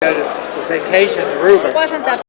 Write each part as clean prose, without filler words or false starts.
The vacation to Rubens. Wasn't that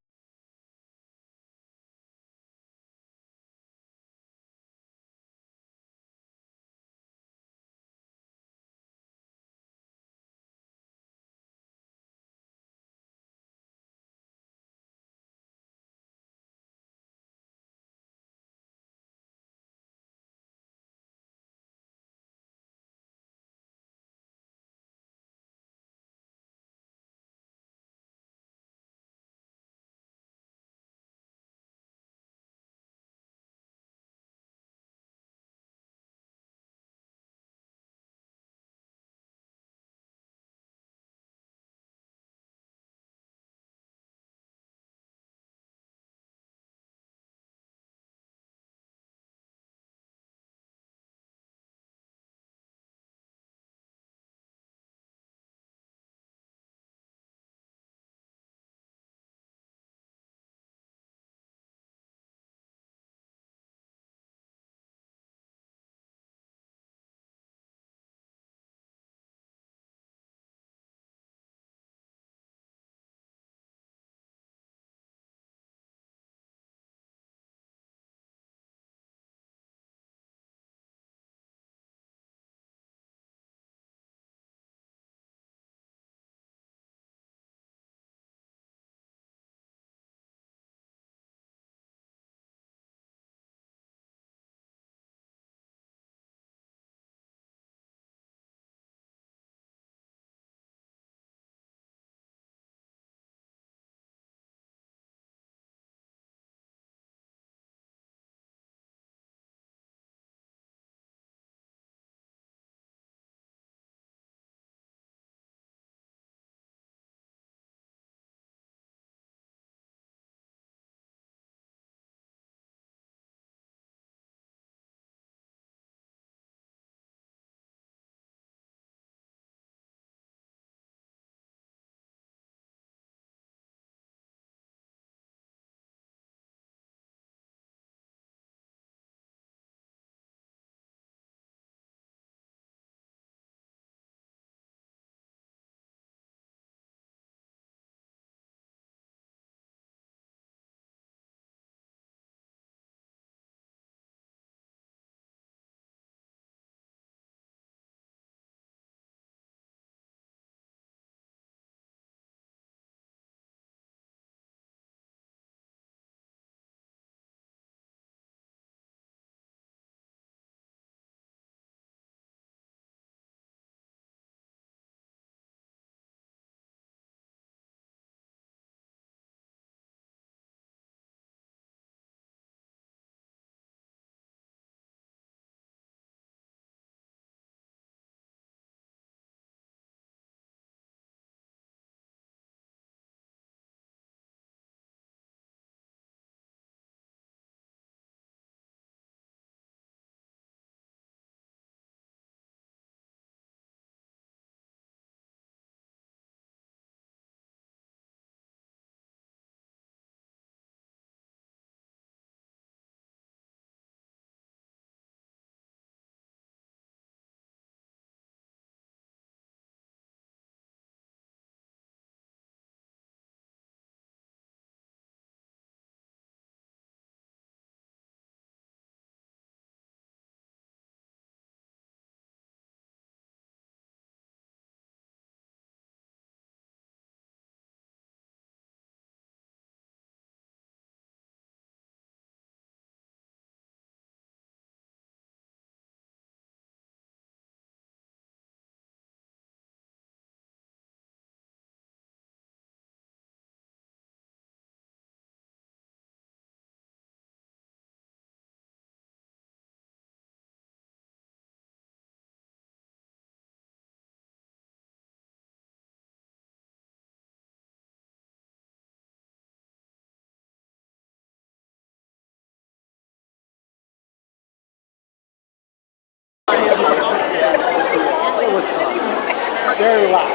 Very loud.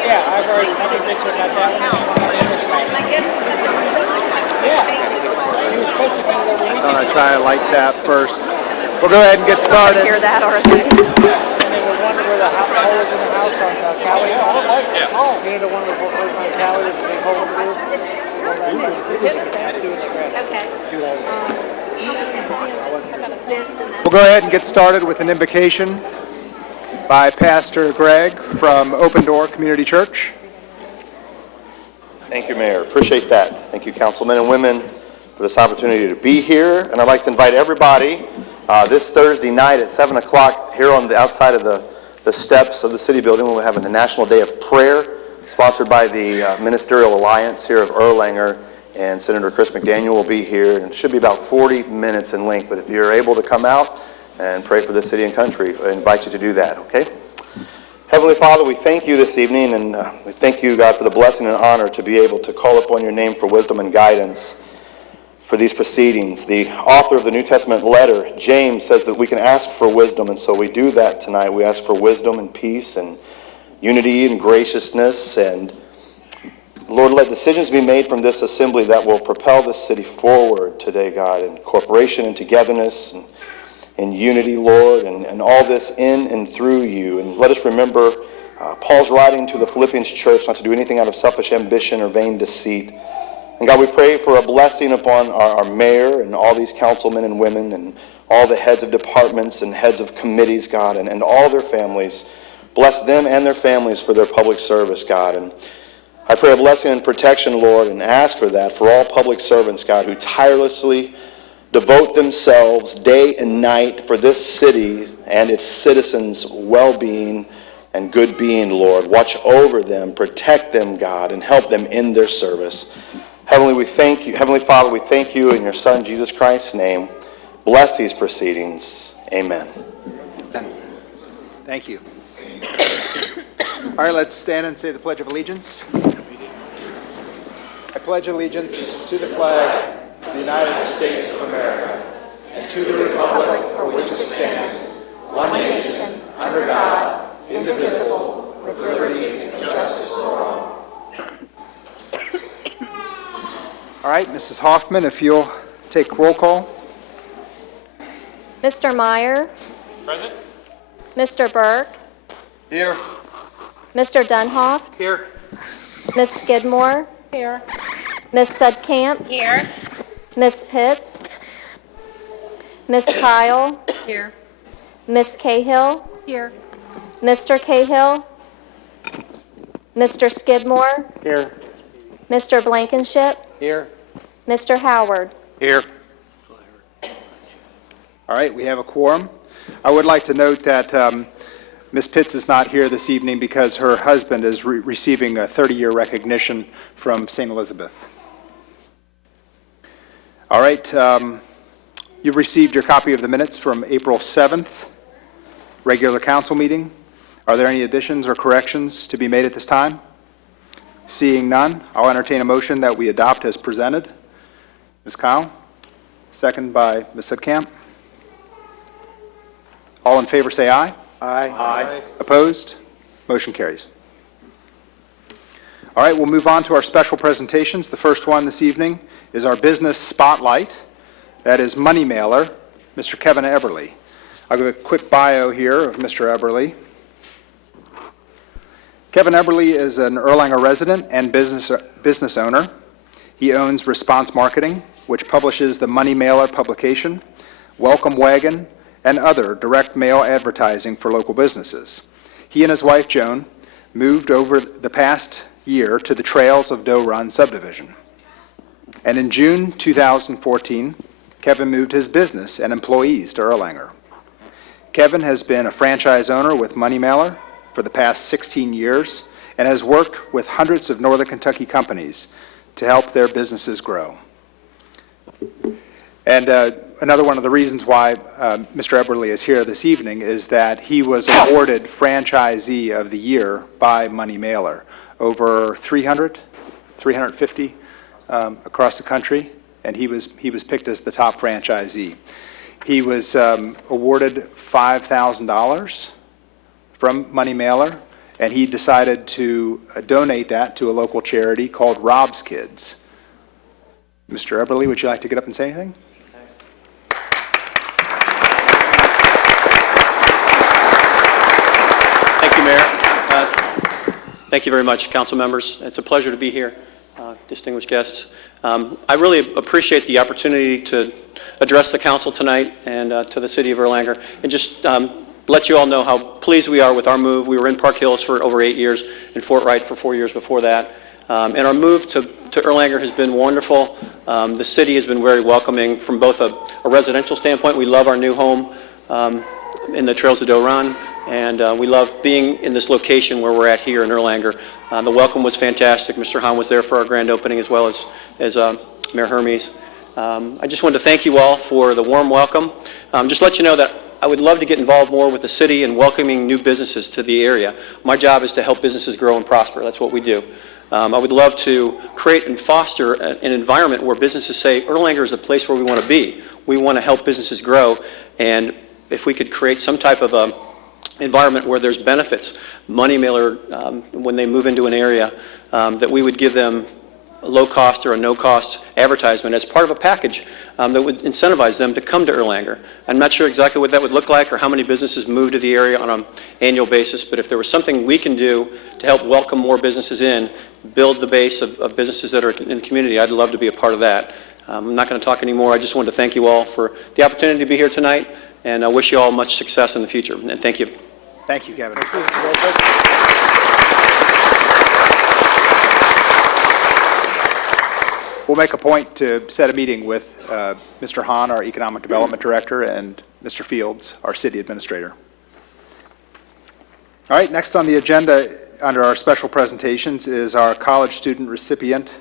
Yeah, I've already sent a picture of that one. Yeah. He was supposed to be over. I'm going to try a light tap first. We'll go ahead and get started. Hear that already? one where the hole is in the house on Cali? Yeah. You know the one with Cali, there's a big hole in the roof? We'll go ahead and get started with an invocation by Pastor Greg from Open Door Community Church. Thank you, Mayor. Appreciate that. Thank you, councilmen and women, for this opportunity to be here. And I'd like to invite everybody this Thursday night at 7 o'clock here on the outside of the steps of the city building. We'll have a National Day of Prayer sponsored by the Ministerial Alliance here of Erlanger. And Senator Chris McDaniel will be here. And it should be about 40 minutes in length. But if you're able to come out and pray for this city and country, I invite you to do that, okay? Heavenly Father, we thank you this evening, and we thank you, God, for the blessing and honor to be able to call upon your name for wisdom and guidance for these proceedings. The author of the New Testament letter, James, says that we can ask for wisdom, and so we do that tonight. We ask for wisdom and peace and unity and graciousness, and Lord, let decisions be made from this assembly that will propel this city forward today, God, in cooperation and togetherness and unity, Lord, and all this in and through you. And let us remember Paul's writing to the Philippians church not to do anything out of selfish ambition or vain deceit. And God, we pray for a blessing upon our mayor and all these councilmen and women and all the heads of departments and heads of committees, God, and all their families. Bless them and their families for their public service, God. And I pray a blessing and protection, Lord, and ask for that for all public servants, God, who tirelessly devote themselves day and night for this city and its citizens' well-being and good being, Lord. Watch over them, protect them, God, and help them in their service. Heavenly Father, we thank you in your Son, Jesus Christ's name. Bless these proceedings. Amen. Thank you. All right, let's stand and say the Pledge of Allegiance. I pledge allegiance to the flag of the United States of America and to the republic for which it stands, one nation, under God, indivisible, with liberty and justice for all. All right, Mrs. Hoffman, if you'll take roll call. Mr. Meyer. Present. Mr. Burke. Here. Mr. Dunhoff. Here. Miss Skidmore. Here. Miss Sudkamp. Here. Miss Pitts. Miss Kyle. Here. Miss Cahill. Here. Mr. Cahill. Mr. Skidmore. Here. Mr. Blankenship. Here. Mr. Howard. Here. All right, we have a quorum. I would like to note that Ms. Pitts is not here this evening because her husband is receiving a 30-year recognition from St. Elizabeth. All right, you've received your copy of the minutes from April 7th, regular council meeting. Are there any additions or corrections to be made at this time? Seeing none, I'll entertain a motion that we adopt as presented. Ms. Kyle, second by Ms. Sudkamp. All in favor say aye. Aye. Aye. Opposed? Motion carries. All right, we'll move on to our special presentations. The first one this evening is our business spotlight. That is Money Mailer, Mr. Kevin Eberly. I'll give a quick bio here of Mr. Eberly. Kevin Eberly is an Erlanger resident and business owner. He owns Response Marketing, which publishes the Money Mailer publication, Welcome Wagon, and other direct mail advertising for local businesses. He and his wife, Joan, moved over the past year to the Trails of Doe Run subdivision. And in June 2014, Kevin moved his business and employees to Erlanger. Kevin has been a franchise owner with Money Mailer for the past 16 years and has worked with hundreds of Northern Kentucky companies to help their businesses grow. And another one of the reasons why Mr. Eberly is here this evening is that he was awarded Franchisee of the Year by Money Mailer. Over 350 across the country, and he was picked as the top franchisee. He was awarded $5,000 from Money Mailer, and he decided to donate that to a local charity called Rob's Kids. Mr. Eberly, would you like to get up and say anything? Thank you very much, council members. It's a pleasure to be here, distinguished guests. I really appreciate the opportunity to address the council tonight and to the city of Erlanger, and just let you all know how pleased we are with our move. We were in Park Hills for over 8 years, in Fort Wright for 4 years before that. And our move to Erlanger has been wonderful. The city has been very welcoming from both a residential standpoint. We love our new home in the Trails of Doe Run, and we love being in this location where we're at here in Erlanger. The welcome was fantastic. Mr. Hahn was there for our grand opening, as well as Mayor Hermes. I just wanted to thank you all for the warm welcome. Just let you know that I would love to get involved more with the city and welcoming new businesses to the area. My job is to help businesses grow and prosper. That's what we do. I would love to create and foster an environment where businesses say, Erlanger is a place where we want to be. We want to help businesses grow, and if we could create some type of a environment where there's benefits, money mailer, when they move into an area, that we would give them a low cost or a no cost advertisement as part of a package that would incentivize them to come to Erlanger. I'm not sure exactly what that would look like or how many businesses move to the area on an annual basis, but if there was something we can do to help welcome more businesses in, build the base of businesses that are in the community, I'd love to be a part of that. I'm not going to talk anymore. I just wanted to thank you all for the opportunity to be here tonight, and I wish you all much success in the future. And thank you. Thank you, Kevin. We'll make a point to set a meeting with Mr. Hahn, our Economic Development Director, and Mr. Fields, our City Administrator. All right, next on the agenda under our special presentations is our college student recipient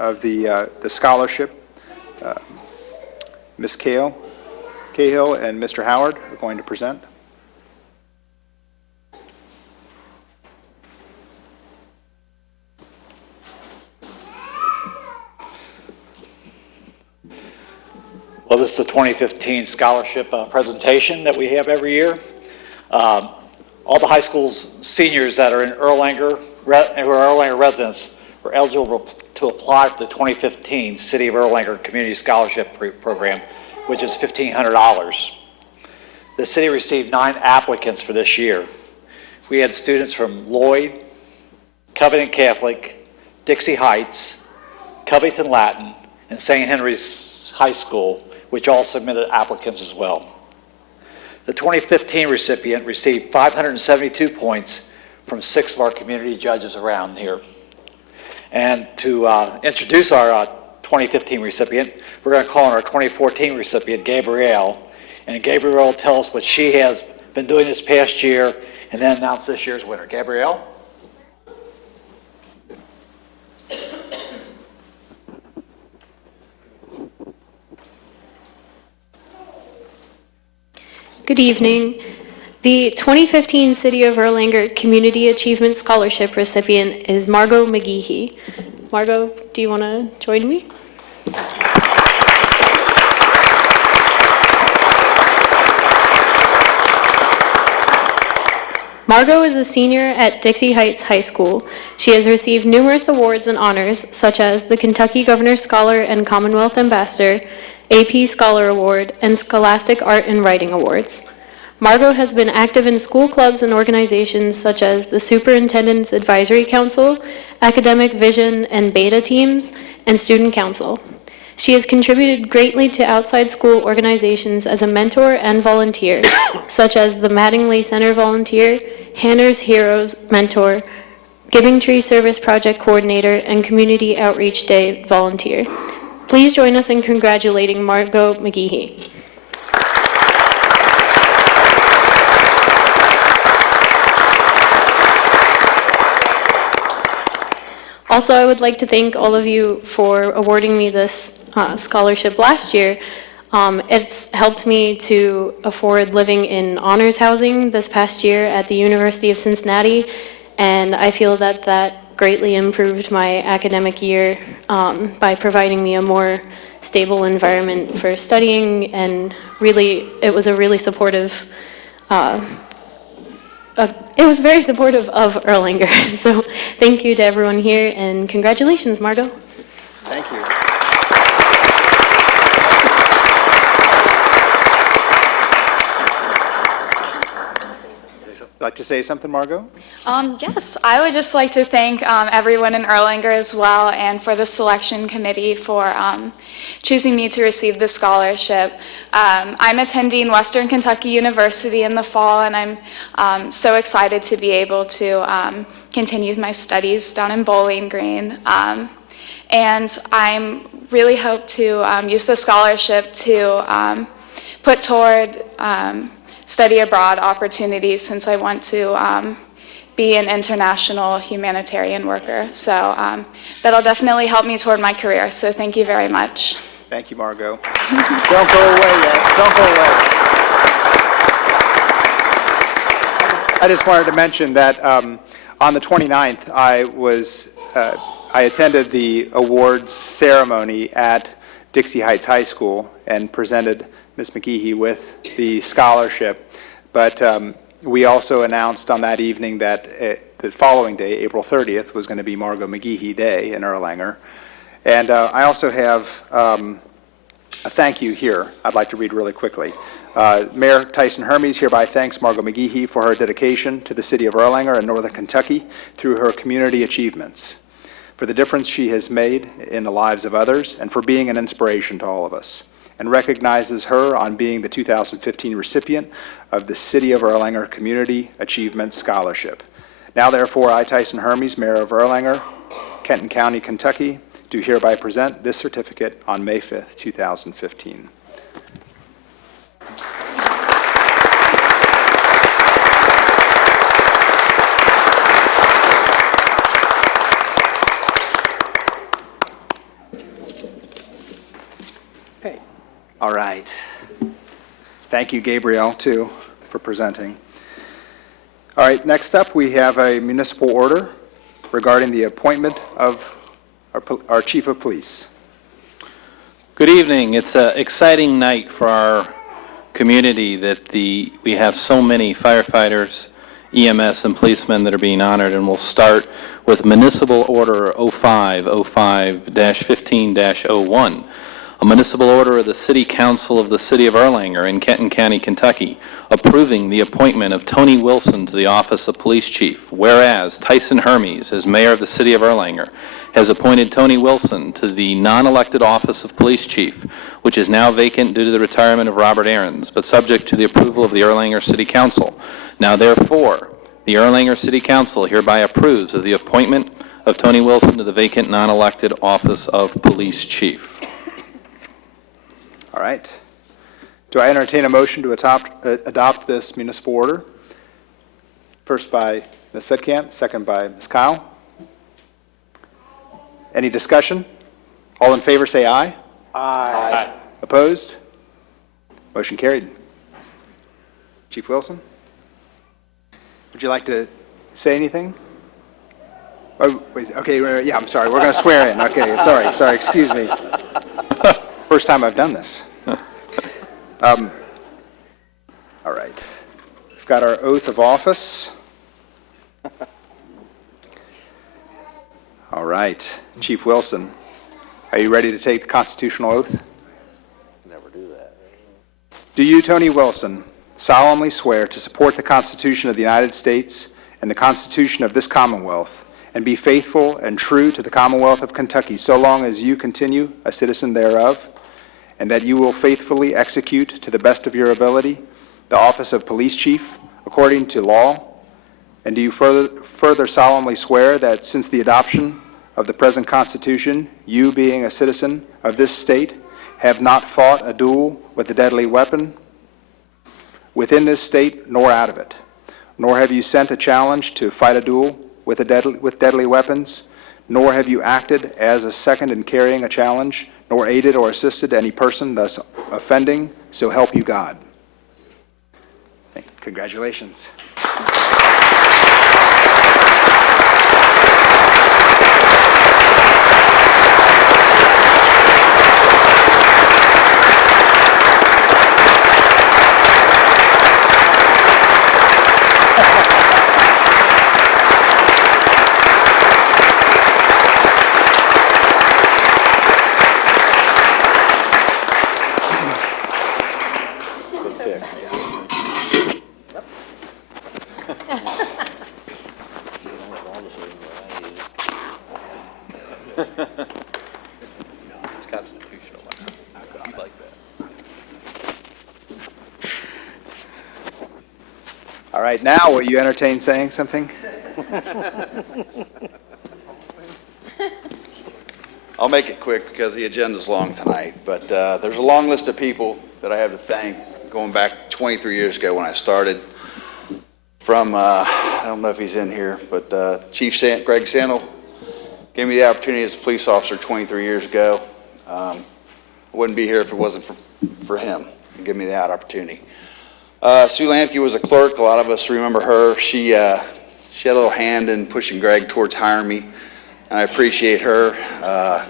of the scholarship. Ms. Cahill and Mr. Howard are going to present. Well, this is the 2015 scholarship presentation that we have every year. All the high school's seniors that are in Erlanger, who are Erlanger residents, were eligible to apply for the 2015 City of Erlanger Community Scholarship Program, which is $1,500. The city received 9 applicants for this year. We had students from Lloyd, Covington Catholic, Dixie Heights, Covington Latin, and St. Henry's High School, which all submitted applicants as well. The 2015 recipient received 572 points from 6 of our community judges around here. And to introduce our 2015 recipient, we're going to call on our 2014 recipient, Gabrielle. And Gabrielle will tell us what she has been doing this past year and then announce this year's winner. Gabrielle? Good evening. The 2015 City of Erlanger Community Achievement Scholarship recipient is Margot McGeehee. Margot, do you want to join me? Margot is a senior at Dixie Heights High School. She has received numerous awards and honors, such as the Kentucky Governor's Scholar and Commonwealth Ambassador, AP Scholar Award, and Scholastic Art and Writing Awards. Margot has been active in school clubs and organizations such as the Superintendent's Advisory Council, Academic Vision and Beta teams, and Student Council. She has contributed greatly to outside school organizations as a mentor and volunteer, such as the Mattingly Center Volunteer, Hanner's Heroes Mentor, Giving Tree Service Project Coordinator, and Community Outreach Day Volunteer. Please join us in congratulating Margot McGeehee. Also, I would like to thank all of you for awarding me this scholarship last year. It's helped me to afford living in honors housing this past year at the University of Cincinnati, and I feel that that greatly improved my academic year by providing me a more stable environment for studying, and really, it was a really supportive, it was very supportive of Erlanger. So thank you to everyone here, and congratulations, Margot. Thank you. like to say something, Margot? Yes, I would just like to thank everyone in Erlanger as well, and for the selection committee for choosing me to receive the scholarship. I'm attending Western Kentucky University in the fall, and I'm so excited to be able to continue my studies down in Bowling Green. And I really hope to use the scholarship to put toward study abroad opportunities, since I want to be an international humanitarian worker. So that'll definitely help me toward my career. So thank you very much. Thank you, Margot. Don't go away yet. Don't go away. I just wanted to mention that on the 29th, I attended the awards ceremony at Dixie Heights High School and presented Ms. McGehee with the scholarship. But we also announced on that evening that the following day, April 30th, was going to be Margot McGehee Day in Erlanger. And I also have a thank you here I'd like to read really quickly. Mayor Tyson Hermes hereby thanks Margot McGehee for her dedication to the city of Erlanger and Northern Kentucky through her community achievements, for the difference she has made in the lives of others, and for being an inspiration to all of us, and recognizes her on being the 2015 recipient of the City of Erlanger Community Achievement Scholarship. Now, therefore, I, Tyson Hermes, Mayor of Erlanger, Kenton County, Kentucky, do hereby present this certificate on May 5th, 2015. All right. Thank you, Gabrielle, too, for presenting. All right, next up, we have a municipal order regarding the appointment of our chief of police. Good evening. It's an exciting night for our community that we have so many firefighters, EMS, and policemen that are being honored, and we'll start with Municipal Order 0505-15-01. A municipal order of the City Council of the City of Erlanger in Kenton County, Kentucky, approving the appointment of Tony Wilson to the office of Police Chief, whereas Tyson Hermes, as Mayor of the City of Erlanger, has appointed Tony Wilson to the non-elected office of Police Chief, which is now vacant due to the retirement of Robert Ahrens, but subject to the approval of the Erlanger City Council. Now, therefore, the Erlanger City Council hereby approves of the appointment of Tony Wilson to the vacant non-elected office of Police Chief. All right. Do I entertain a motion to adopt this municipal order? First by Ms. Sedkamp, second by Ms. Kyle. Any discussion? All in favor say aye. Aye. Opposed? Motion carried. Chief Wilson, would you like to say anything? Oh, wait, okay, yeah, I'm sorry. We're going to swear in. Okay, sorry, excuse me. First time I've done this. All right. We've got our oath of office. All right. Chief Wilson, are you ready to take the constitutional oath? Never do that. Do you, Tony Wilson, solemnly swear to support the Constitution of the United States and the Constitution of this Commonwealth, and be faithful and true to the Commonwealth of Kentucky so long as you continue a citizen thereof, and that you will faithfully execute to the best of your ability the office of Police Chief according to law? And do you further solemnly swear that since the adoption of the present Constitution, you, being a citizen of this state, have not fought a duel with a deadly weapon within this state nor out of it, nor have you sent a challenge to fight a duel with deadly weapons, nor have you acted as a second in carrying a challenge, nor aided or assisted any person thus offending, so help you God. Congratulations. All right, now will you entertain saying something? I'll make it quick because the agenda's long tonight, but there's a long list of people that I have to thank going back 23 years ago when I started. From, I don't know if he's in here, but Chief Greg Sandel gave me the opportunity as a police officer 23 years ago. I wouldn't be here if it wasn't for him. He gave me that opportunity. Sue Lamke was a clerk. A lot of us remember her. She had a little hand in pushing Greg towards hiring me, and I appreciate her. I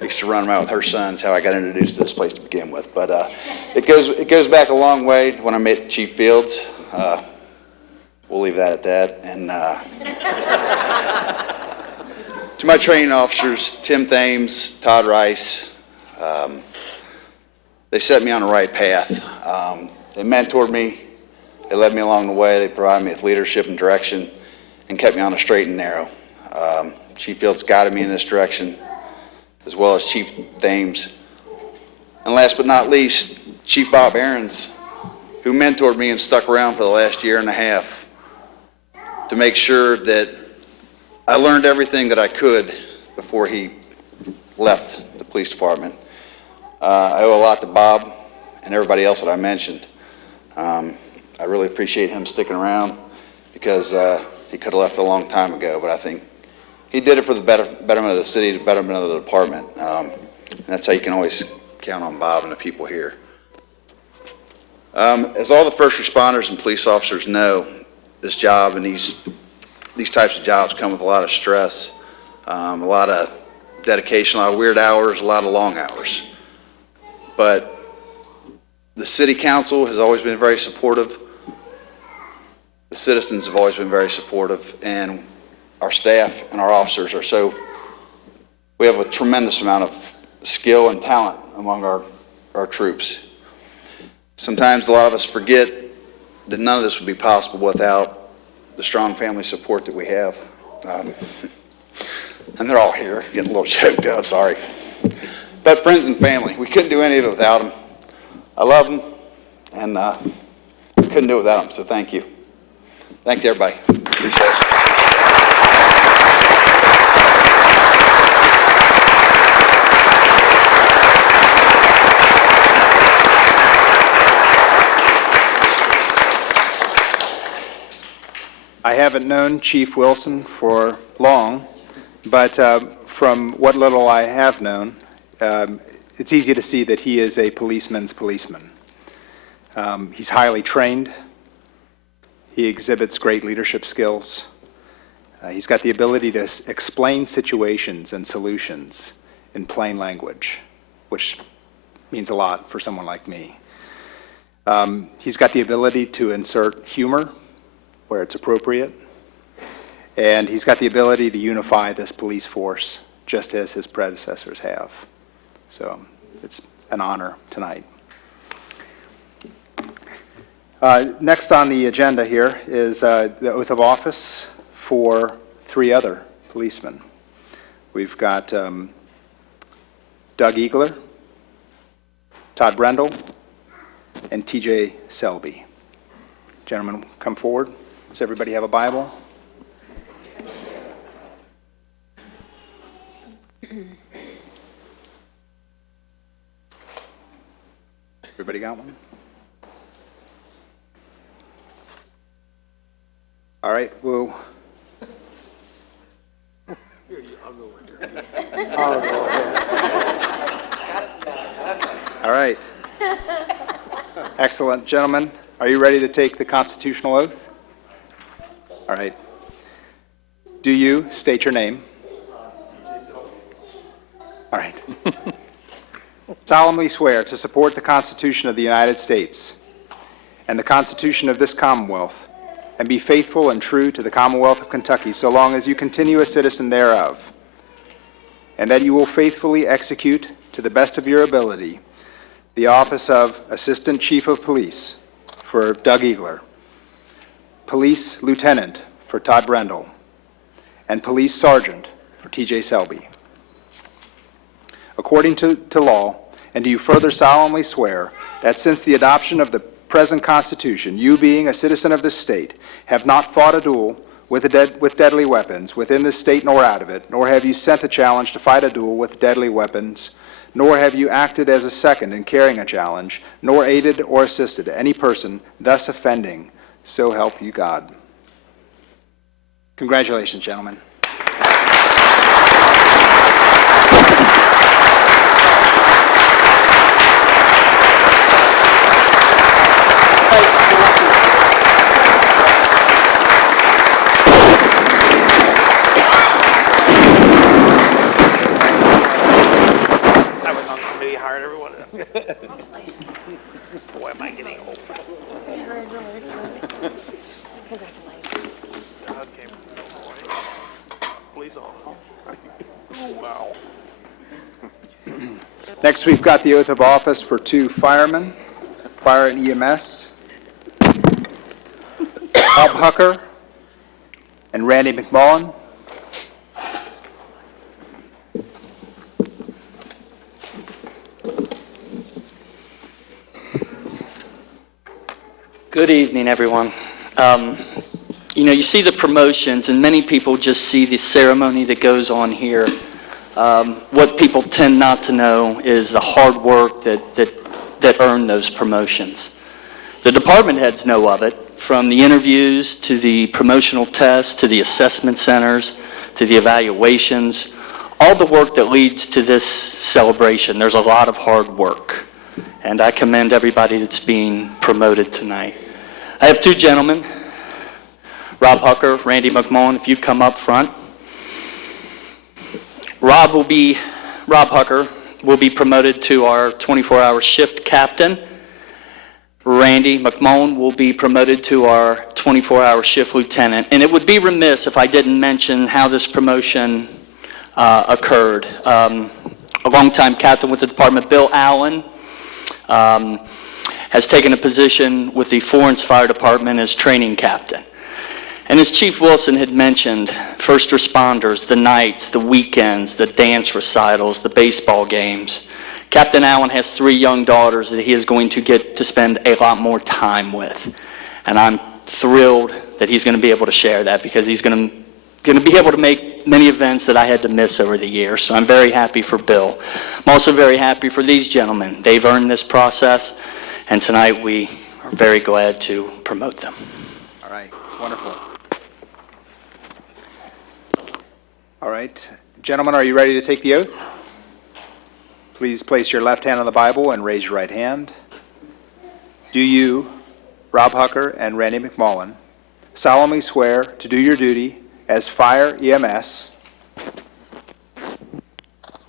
used to run around with her sons, how I got introduced to this place to begin with. But it goes back a long way when I met Chief Fields. We'll leave that at that. And to my training officers, Tim Thames, Todd Rice, they set me on the right path. They mentored me. They led me along the way. They provided me with leadership and direction and kept me on the straight and narrow. Chief Fields guided me in this direction, as well as Chief Thames. And last but not least, Chief Bob Aarons, who mentored me and stuck around for the last year and a half to make sure that I learned everything that I could before he left the police department. I owe a lot to Bob and everybody else that I mentioned. I really appreciate him sticking around because he could have left a long time ago, but I think he did it for the betterment of the city, the betterment of the department. And that's how you can always count on Bob and the people here. As all the first responders and police officers know, this job and these types of jobs come with a lot of stress, a lot of dedication, a lot of weird hours, a lot of long hours. But the city council has always been very supportive. The citizens have always been very supportive, and our staff and our officers we have a tremendous amount of skill and talent among our troops. Sometimes a lot of us forget that none of this would be possible without the strong family support that we have. And they're all here, getting a little choked up, sorry. But friends and family, we couldn't do any of it without them. I love them, and we couldn't do it without them, so thank you. Thank you, everybody. Appreciate it. I haven't known Chief Wilson for long, but from what little I have known, it's easy to see that he is a policeman's policeman. He's highly trained. He exhibits great leadership skills. He's got the ability to explain situations and solutions in plain language, which means a lot for someone like me. He's got the ability to insert humor where it's appropriate, and he's got the ability to unify this police force just as his predecessors have. So it's an honor tonight. Next on the agenda here is the oath of office for 3 other policemen. We've got Doug Eagler, Todd Brendel, and TJ Selby. Gentlemen, come forward. Does everybody have a Bible? Everybody got one? All right, well. All right. Excellent. Gentlemen, are you ready to take the constitutional oath? All right. Do you state your name? All right. Solemnly swear to support the Constitution of the United States and the Constitution of this Commonwealth, and be faithful and true to the Commonwealth of Kentucky so long as you continue a citizen thereof, and that you will faithfully execute, to the best of your ability, the office of Assistant Chief of Police for Doug Eagler, Police Lieutenant for Todd Brendel, and Police Sergeant for TJ Selby. According to law, and do you further solemnly swear that since the adoption of the present Constitution, you being a citizen of this state, have not fought a duel with deadly weapons within this state nor out of it, nor have you sent a challenge to fight a duel with deadly weapons, nor have you acted as a second in carrying a challenge, nor aided or assisted any person thus offending, so help you God. Congratulations, gentlemen. Boy, am I getting old. Okay. Please all. Oh, wow. Next, we've got the oath of office for two firemen, fire and EMS, Bob Hucker and Randy McMullen. Good evening, everyone. You see the promotions, and many people just see the ceremony that goes on here. What people tend not to know is the hard work that earned those promotions. The department heads know of it, from the interviews to the promotional tests to the assessment centers to the evaluations. All the work that leads to this celebration, there's a lot of hard work. And I commend everybody that's being promoted tonight. I have two gentlemen, Rob Hucker, Randy McMullen, if you'd come up front. Rob Hucker will be promoted to our 24-hour shift captain. Randy McMullen will be promoted to our 24-hour shift lieutenant. And it would be remiss if I didn't mention how this promotion occurred. A longtime captain with the department, Bill Allen, has taken a position with the Florence Fire Department as training captain. And as Chief Wilson had mentioned, first responders, the nights, the weekends, the dance recitals, the baseball games. Captain Allen has 3 young daughters that he is going to get to spend a lot more time with. And I'm thrilled that he's going to be able to share that, because he's going to be able to make many events that I had to miss over the years. So I'm very happy for Bill. I'm also very happy for these gentlemen. They've earned this process, and tonight we are very glad to promote them. All right, wonderful. All right, gentlemen, are you ready to take the oath? Please place your left hand on the Bible and raise your right hand. Do you, Rob Hucker and Randy McMullen, solemnly swear to do your duty as Fire EMS,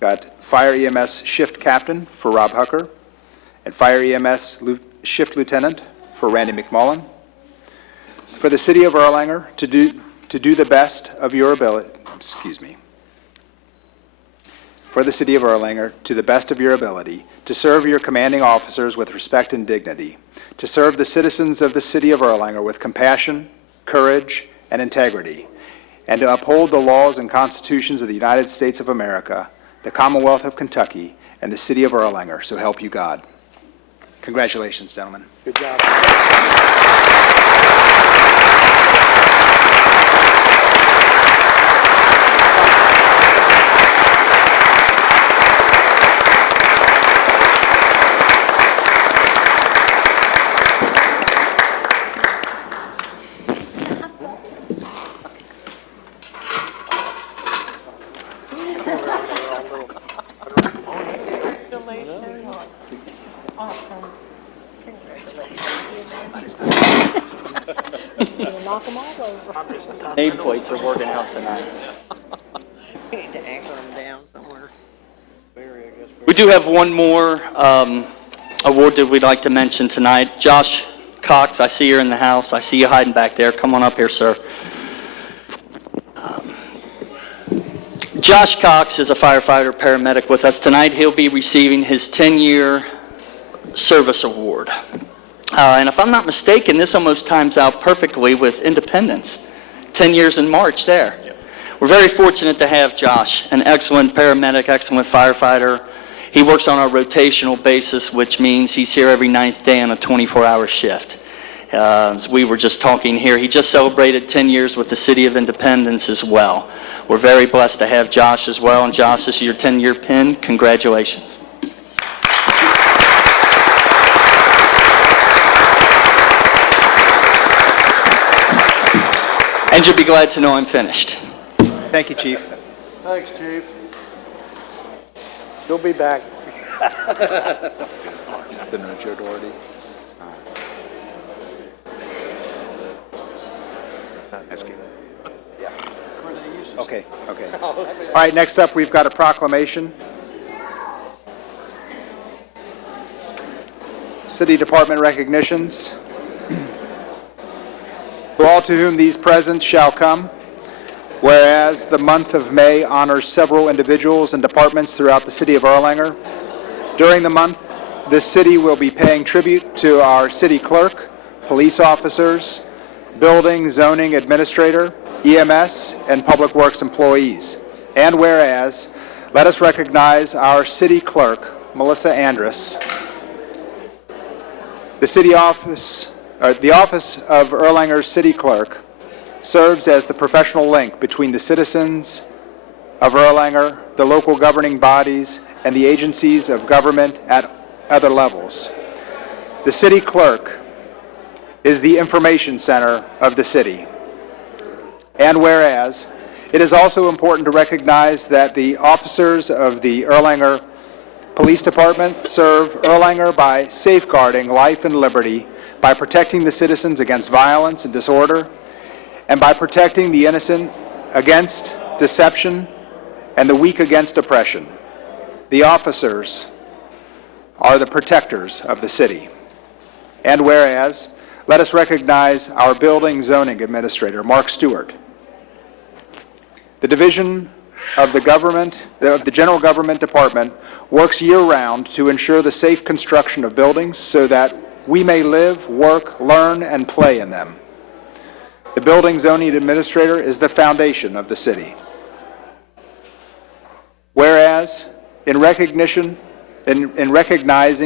got Fire EMS Shift Captain for Rob Hucker, and Fire EMS Shift Lieutenant for Randy McMullen, for the City of Erlanger to do the best of your ability, for the City of Erlanger to the best of your ability, to serve your commanding officers with respect and dignity, to serve the citizens of the City of Erlanger with compassion, courage, and integrity, and to uphold the laws and constitutions of the United States of America, the Commonwealth of Kentucky, and the City of Erlanger, so help you God. Congratulations, gentlemen. Good job. Nameplates are working out tonight. We need to anchor them down somewhere. We do have one more award that we'd like to mention tonight. Josh Cox, I see you're in the house. I see you hiding back there. Come on up here, sir. Josh Cox is a firefighter paramedic with us tonight. He'll be receiving his 10-year service award. And if I'm not mistaken, this almost times out perfectly with Independence. 10 years in March there. Yep. We're very fortunate to have Josh, an excellent paramedic, excellent firefighter. He works on a rotational basis, which means he's here every ninth day on a 24-hour shift. As we were just talking here, he just celebrated 10 years with the City of Independence as well. We're very blessed to have Josh as well, and Josh, this is your 10-year pin. Congratulations. And you'll be glad to know I'm finished. Thank you, Chief. Thanks, Chief. You'll be back. The no Joe Doherty. Okay. All right, next up, we've got a proclamation. City Department recognitions. To all to whom these presents shall come, whereas the month of May honors several individuals and departments throughout the city of Erlanger. During the month, this city will be paying tribute to our city clerk, police officers, building, zoning administrator, EMS, and public works employees. And whereas, let us recognize our city clerk, Melissa Andrus. The office of Erlanger's city clerk serves as the professional link between the citizens of Erlanger, the local governing bodies, and the agencies of government at other levels. The city clerk is the information center of the city. And whereas, it is also important to recognize that the officers of the Erlanger Police Department serve Erlanger by safeguarding life and liberty, by protecting the citizens against violence and disorder, and by protecting the innocent against deception and the weak against oppression. The officers are the protectors of the city. And whereas, let us recognize our building zoning administrator, Mark Stewart. The division of the General Government Department works year-round to ensure the safe construction of buildings so that we may live, work, learn, and play in them. The building zoning administrator is the foundation of the city. Whereas, in recognizing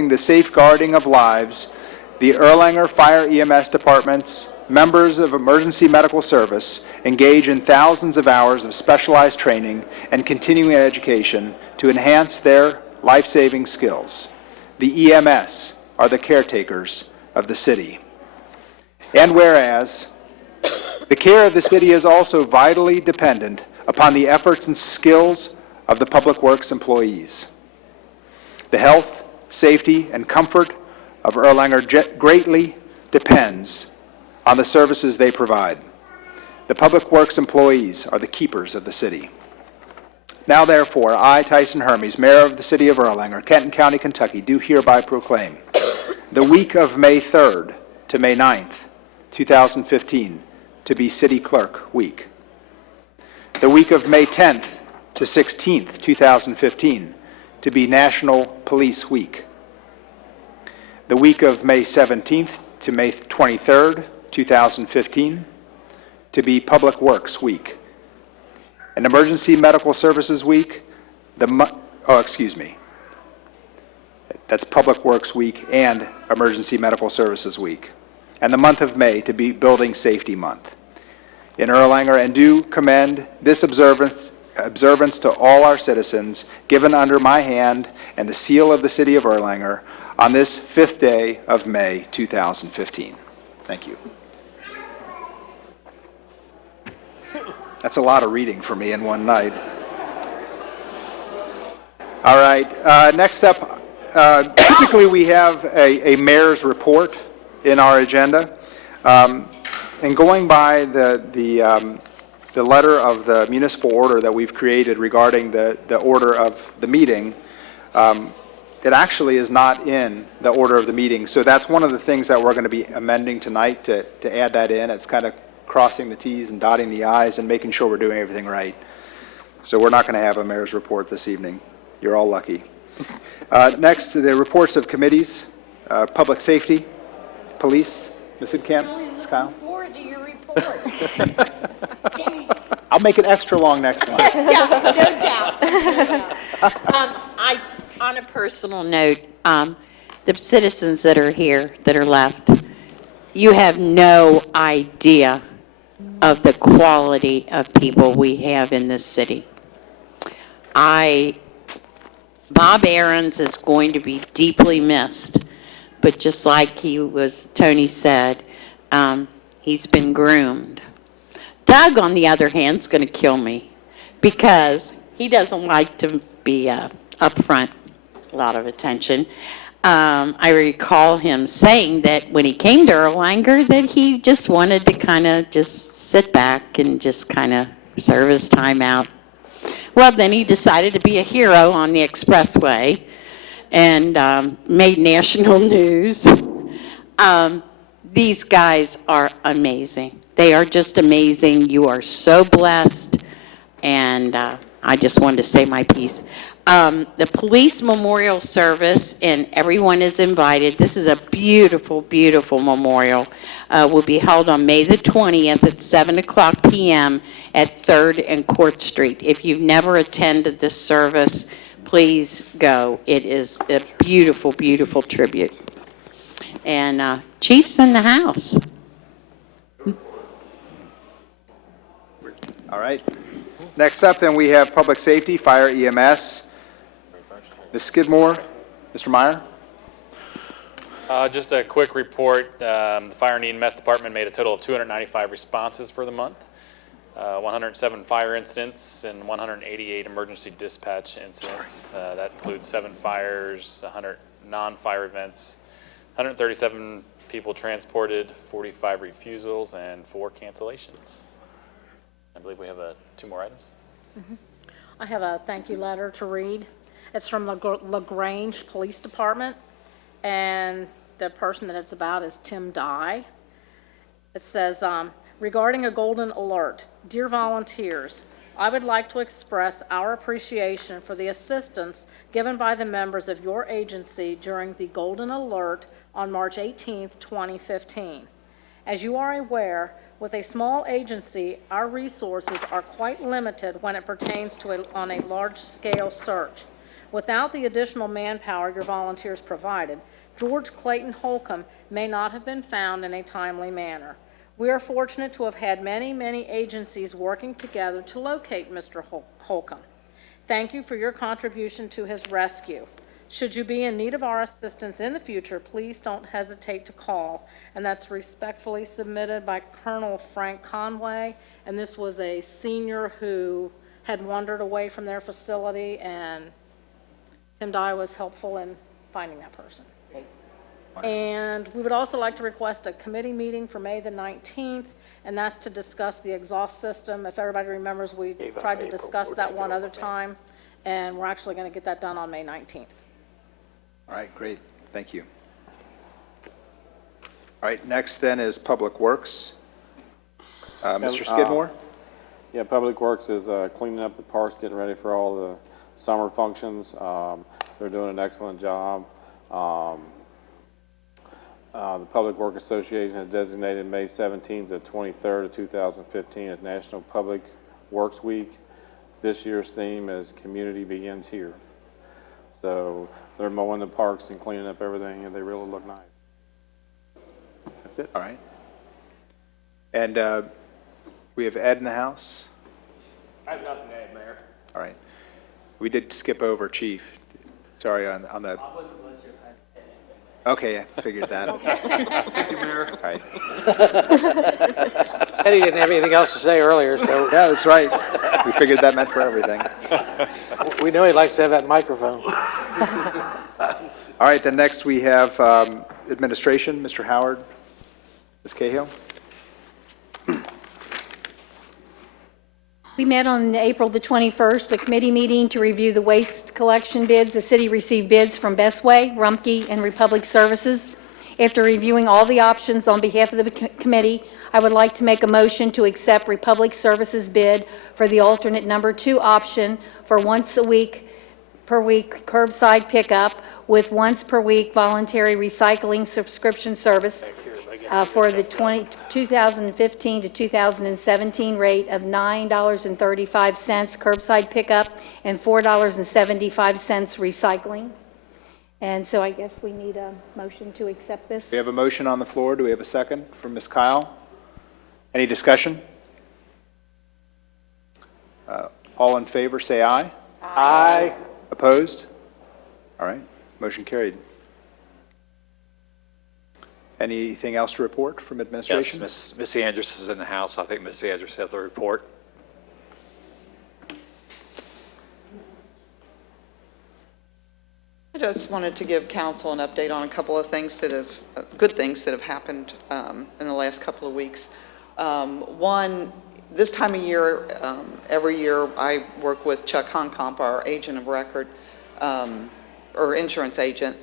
the safeguarding of lives, the Erlanger Fire EMS Department's members of emergency medical service engage in thousands of hours of specialized training and continuing education to enhance their life-saving skills. The EMS are the caretakers of the city. And whereas, the care of the city is also vitally dependent upon the efforts and skills of the public works employees. The health, safety, and comfort of Erlanger greatly depends on the services they provide. The public works employees are the keepers of the city. Now therefore, I, Tyson Hermes, Mayor of the City of Erlanger, Kenton County, Kentucky, do hereby proclaim the week of May 3rd to May 9th, 2015, to be City Clerk Week. The week of May 10th to 16th, 2015, to be National Police Week. The week of May 17th to May 23rd, 2015, to be Public Works Week. An Emergency Medical Services Week, that's Public Works Week and Emergency Medical Services Week. And the month of May to be Building Safety Month in Erlanger, and do commend this observance to all our citizens, given under my hand and the seal of the City of Erlanger on this 5th day of May 2015. Thank you. That's a lot of reading for me in one night. All right, next up, typically we have a mayor's report in our agenda. And going by the letter of the municipal order that we've created regarding the order of the meeting, it actually is not in the order of the meeting. So that's one of the things that we're going to be amending tonight to add that in. It's kind of crossing the T's and dotting the I's and making sure we're doing everything right. So we're not going to have a mayor's report this evening. You're all lucky. Next, the reports of committees, public safety, police. Ms. Hudkamp, Ms. Kyle. Forward to your report. I'll make it extra long next time. Yeah, no doubt. I On a personal note, the citizens that are here, that are left, you have no idea of the quality of people we have in this city. Bob Aarons is going to be deeply missed, but just like Tony said, he's been groomed. Doug, on the other hand, is going to kill me because he doesn't like to be up front, a lot of attention. I recall him saying that when he came to Erlanger that he just wanted to kind of just sit back and just kind of serve his time out. Well, then he decided to be a hero on the expressway and made national news. These guys are amazing. They are just amazing. You are so blessed. And I just wanted to say my piece. The police memorial service, and everyone is invited. This is a beautiful, beautiful memorial. Will be held on May the 20th at 7 o'clock p.m. at 3rd and Court Street. If you've never attended this service, please go. It is a beautiful, beautiful tribute. And Chief's in the house. All right. Next up, then, we have Public Safety, Fire, EMS. Ms. Skidmore, Mr. Meyer. Just a quick report. The Fire and EMS Department made a total of 295 responses for the month, 107 fire incidents, and 188 emergency dispatch incidents. That includes 7 fires, 100 non-fire events, 137 people transported, 45 refusals, and 4 cancellations. I believe we have 2 more items. I have a thank you letter to read. It's from LaGrange Police Department, and the person that it's about is Tim Dye. It says, regarding a golden alert, dear volunteers, I would like to express our appreciation for the assistance given by the members of your agency during the golden alert on March 18th, 2015. As you are aware, with a small agency, our resources are quite limited when it pertains to on a large-scale search. Without the additional manpower your volunteers provided, George Clayton Holcomb may not have been found in a timely manner. We are fortunate to have had many, many agencies working together to locate Mr. Holcomb. Thank you for your contribution to his rescue. Should you be in need of our assistance in the future, please don't hesitate to call. And that's respectfully submitted by Colonel Frank Conway. And this was a senior who had wandered away from their facility, and Tim Dye was helpful in finding that person. And we would also like to request a committee meeting for May the 19th, and that's to discuss the exhaust system. If everybody remembers, we tried to discuss that one other time, and we're actually going to get that done on May 19th. All right, great. Thank you. All right, next then is Public Works. Mr. Skidmore? Yeah, Public Works is cleaning up the parks, getting ready for all the summer functions. They're doing an excellent job. The Public Works Association has designated May 17th to 23rd of 2015 as National Public Works Week. This year's theme is Community Begins Here. So they're mowing the parks and cleaning up everything, and they really look nice. That's it? All right. And we have Ed in the house. I have nothing to add, Mayor. All right. We did skip over Chief. Sorry on the. I wouldn't let you add anything. Okay, I figured that. Thank you, Mayor. All right. Said he didn't have anything else to say earlier, so. Yeah, that's right. We figured that meant for everything. We know he likes to have that microphone. All right, then next we have Administration, Mr. Howard, Ms. Cahill. We met on April the 21st, a committee meeting to review the waste collection bids. The city received bids from Bestway, Rumpke, and Republic Services. After reviewing all the options on behalf of the committee, I would like to make a motion to accept Republic Services bid for the alternate number 2 option for once a week per week curbside pickup with once per week voluntary recycling subscription service for the 2015 to 2017 rate of $9.35 curbside pickup and $4.75 recycling. And so I guess we need a motion to accept this. We have a motion on the floor. Do we have a second from Ms. Kyle? Any discussion? All in favor, say aye. Aye. Opposed? All right, motion carried. Anything else to report from administration? Yes, Ms. Andrews is in the house. I think Ms. Andrews has a report. I just wanted to give council an update on a couple of things that have, good things that have happened in the last couple of weeks. One, this time of year, every year I work with Chuck Honkamp, our agent of record, or insurance agent,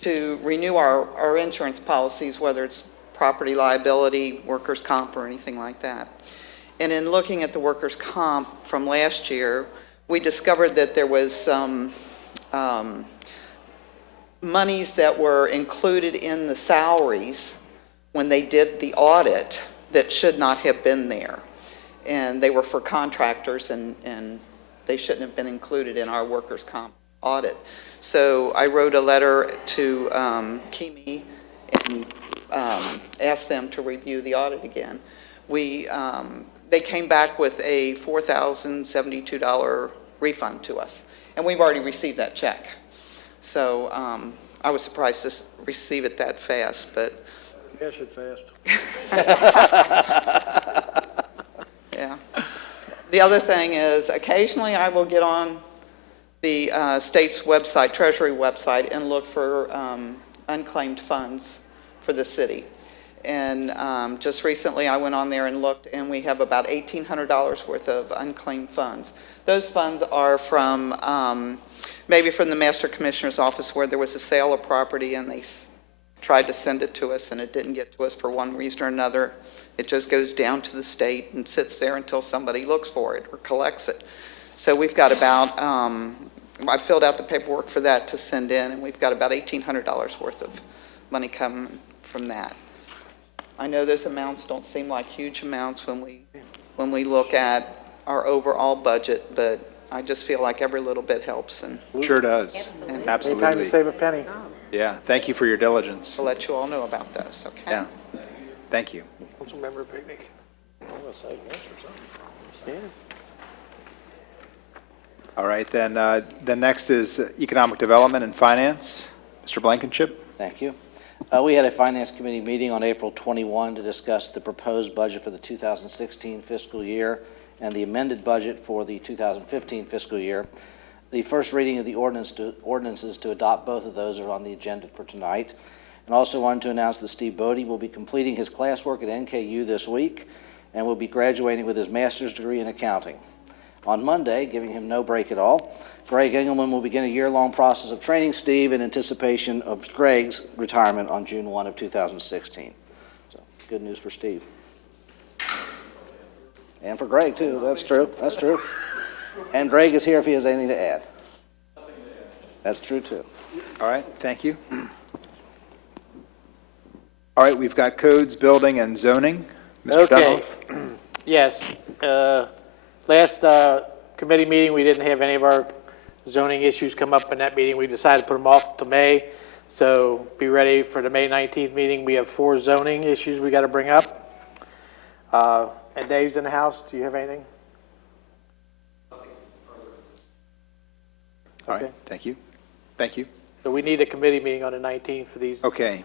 to renew our insurance policies, whether it's property liability, workers' comp, or anything like that. And in looking at the workers' comp from last year, we discovered that there was some monies that were included in the salaries when they did the audit that should not have been there. And they were for contractors, and they shouldn't have been included in our workers' comp audit. So I wrote a letter to KEME and asked them to review the audit again. They came back with a $4,072 refund to us, and we've already received that check. So I was surprised to receive it that fast, but. Cash it fast. Yeah. The other thing is, occasionally I will get on the state's website, Treasury website, and look for unclaimed funds for the city. And just recently I went on there and looked, and we have about $1,800 worth of unclaimed funds. Those funds are from, maybe from the Master Commissioner's office, where there was a sale of property and they tried to send it to us and it didn't get to us for one reason or another. It just goes down to the state and sits there until somebody looks for it or collects it. So we've got about, I filled out the paperwork for that to send in, and we've got about $1,800 worth of money coming from that. I know those amounts don't seem like huge amounts when we look at our overall budget, but I just feel like every little bit helps. And Sure does. And Absolutely. Anytime to save a penny. Yeah, thank you for your diligence. I'll let you all know about those, okay? Yeah, thank you. Council member picnic. Yeah. All right, then the next is Economic Development and Finance. Mr. Blankenship? Thank you. We had a Finance Committee meeting on April 21 to discuss the proposed budget for the 2016 fiscal year and the amended budget for the 2015 fiscal year. The first reading of the ordinances to adopt both of those are on the agenda for tonight. And also wanted to announce that Steve Bodie will be completing his classwork at NKU this week and will be graduating with his master's degree in accounting. On Monday, giving him no break at all, Greg Engelman will begin a year-long process of training Steve in anticipation of Greg's retirement on June 1 of 2016. So, good news for Steve. And for Greg, too. That's true. That's true. And Greg is here if he has anything to add. That's true, too. All right, thank you. All right, we've got codes, building, and zoning. Mr. Okay. Dunhoff? Yes. Last committee meeting, we didn't have any of our zoning issues come up in that meeting. We decided to put them off to May. So be ready for the May 19th meeting. We have 4 zoning issues we got to bring up. And Dave's in the house. Do you have anything? All right, thank you. Thank you. So we need a committee meeting on the 19th for these. Okay.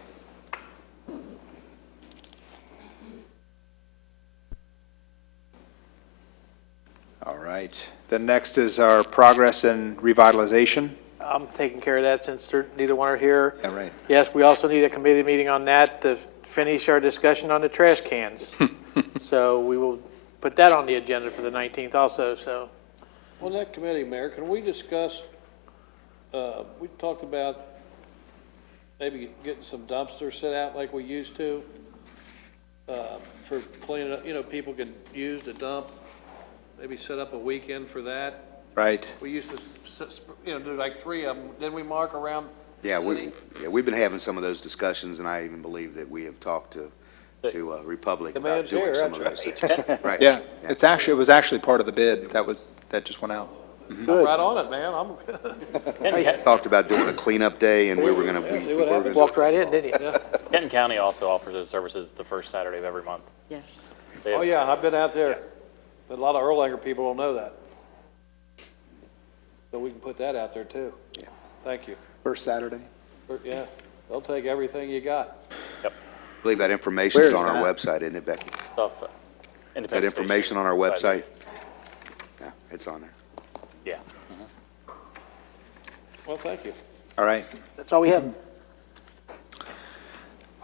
All right. Then next is our progress and revitalization. I'm taking care of that since neither one are here. Yeah, right. Yes, we also need a committee meeting on that to finish our discussion on the trash cans. So we will put that on the agenda for the 19th also, so. On that committee, Mayor, can we discuss, we talked about maybe getting some dumpsters set out like we used to, for cleaning up, people could use to dump, maybe set up a weekend for that. Right. We used to, do like 3 of them. Didn't we mark around Yeah, we've been having some of those discussions, and I even believe that we have talked to Republic The about man's doing here, some of that's those right. things. Right. Yeah, it was actually part of the bid that just went out. I'm right on it, man. I'm. Talked about doing a cleanup day, and we were gonna Yeah, see what happens. Walked right in, didn't you? Kenton County also offers those services the first Saturday of every month. Yes. They have- Oh, yeah, I've been out there. A lot of Erlanger people don't know that. So we can put that out there too. Yeah. Thank you. First Saturday. Yeah, they'll take everything you got. Yep. I believe that information is Where on is our that? website, isn't it, Becky? Stuff, Is that Independence information Station on our website. website? Yeah, it's on there. Yeah. Well, thank you. All right. That's all we have.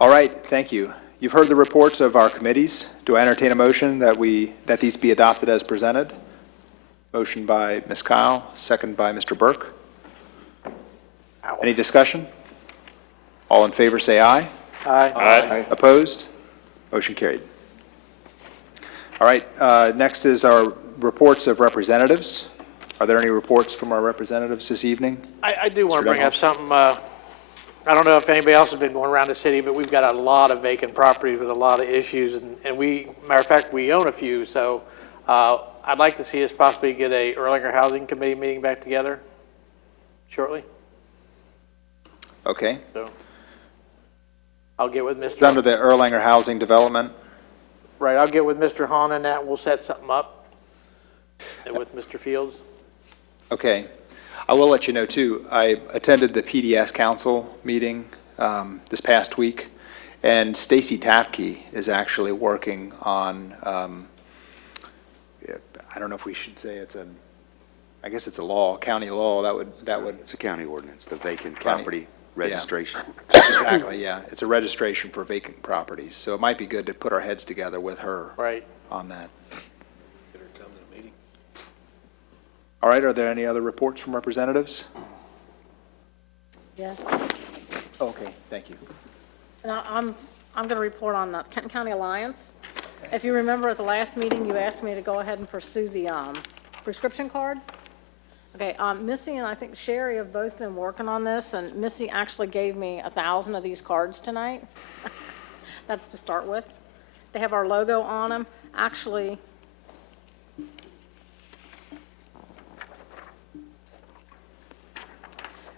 All right, thank you. You've heard the reports of our committees. Do I entertain a motion that these be adopted as presented? Motion by Ms. Kyle, second by Mr. Burke. Any discussion? All in favor, say aye. Aye. Opposed? Motion carried. All right, next is our reports of representatives. Are there any reports from our representatives this evening? I do want Mr. to bring Dunham? up something, I don't know if anybody else has been going around the city, but we've got a lot of vacant properties with a lot of issues, and matter of fact, we own a few, so I'd like to see us possibly get a Erlanger Housing Committee meeting back together shortly. Okay. So I'll get with It's under Mr. the Erlanger Housing Development. Right, I'll get with Mr. Hahn and that, we'll set something up with Mr. Fields. Okay. I will let you know, too, I attended the PDS Council meeting this past week, and Stacy Tapke is actually working on, I don't know if we should say I guess it's a law, county law, that would. It's a county ordinance, the vacant County- property registration. Exactly, yeah. It's a registration for vacant properties, so it might be good to put our heads together with her Right. on that. All right, are there any other reports from representatives? Yes. Okay, thank you. And I'm going to report on the Kenton County Alliance. If you remember at the last meeting, you asked me to go ahead and pursue the prescription card. Okay, Missy and I think Sherry have both been working on this, and Missy actually gave me 1,000 of these cards tonight. That's to start with. They have our logo on them. Actually,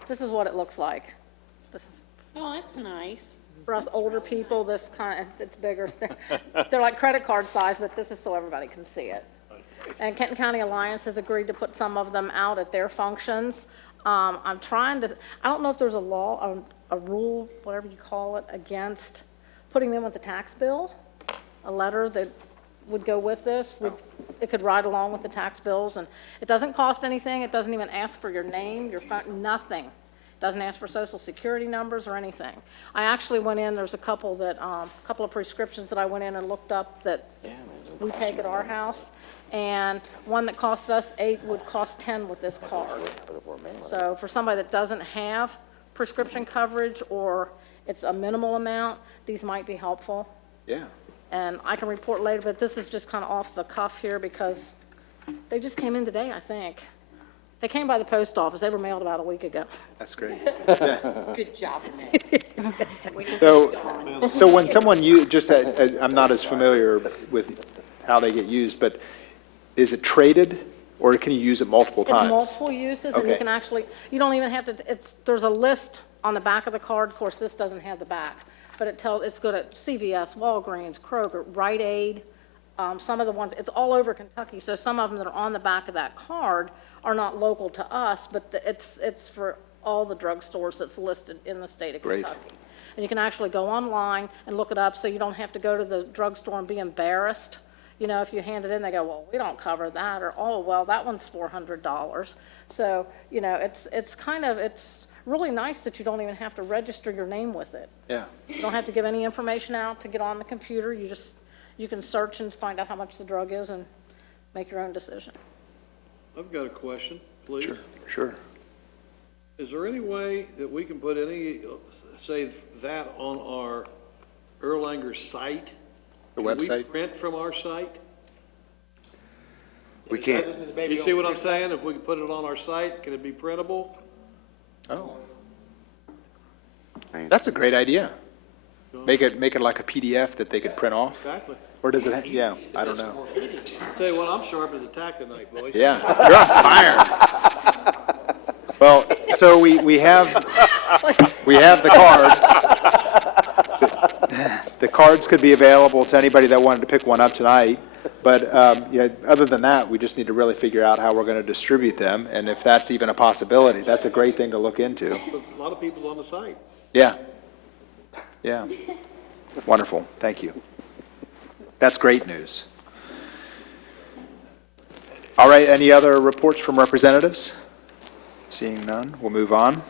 this is what it looks like. This is Oh, that's nice. for us older people, this kind of, it's bigger. They're like credit card size, but this is so everybody can see it. And Kenton County Alliance has agreed to put some of them out at their functions. I'm trying to, I don't know if there's a law, a rule, whatever you call it, against putting them with the tax bill. A letter that would go with this, it could ride along with the tax bills, and it doesn't cost anything. It doesn't even ask for your name, your phone, nothing. Doesn't ask for social security numbers or anything. I actually went in, there's a couple of prescriptions that I went in and looked up that we take at our house. And one that cost us $8 would cost $10 with this card. So for somebody that doesn't have prescription coverage or it's a minimal amount, these might be helpful. Yeah. And I can report later, but this is just kind of off the cuff here because they just came in today, I think. They came by the post office. They were mailed about a week ago. That's great. Good job, So when someone I'm not as familiar with how they get used, but is it traded or can you use it multiple times? It's multiple uses, and you Okay. can actually, you don't even have to, there's a list on the back of the card. Of course, this doesn't have the back, but it's good at CVS, Walgreens, Kroger, Rite Aid. Some of the ones, it's all over Kentucky, so some of them that are on the back of that card are not local to us, but it's for all the drugstores that's listed in the state of Great. Kentucky. And you can actually go online and look it up, so you don't have to go to the drugstore and be embarrassed. You know, if you hand it in, they go, well, we don't cover that, or, oh, well, that one's $400. So, you know, it's really nice that you don't even have to register your name with it. Yeah. You don't have to give any information out to get on the computer. You can search and find out how much the drug is and make your own decision. I've got a question, please. Sure. Is there any way that we can put say that on our Erlanger site? The Can website? we print from our site? We can't. You see what I'm saying? If we can put it on our site, can it be printable? Oh. That's a great idea. Make it like a PDF that they could print off? Exactly. Or does it, yeah, I don't know. Tell you what, I'm sharp as a tack tonight, boys. Yeah, you're on fire. Well, so we have the cards. The cards could be available to anybody that wanted to pick one up tonight. But yeah, other than that, we just need to really figure out how we're going to distribute them, and if that's even a possibility. That's a great thing to look into. A lot of people's on the site. Yeah. Yeah. Wonderful. Thank you. That's great news. All right, any other reports from representatives? Seeing none, we'll move on.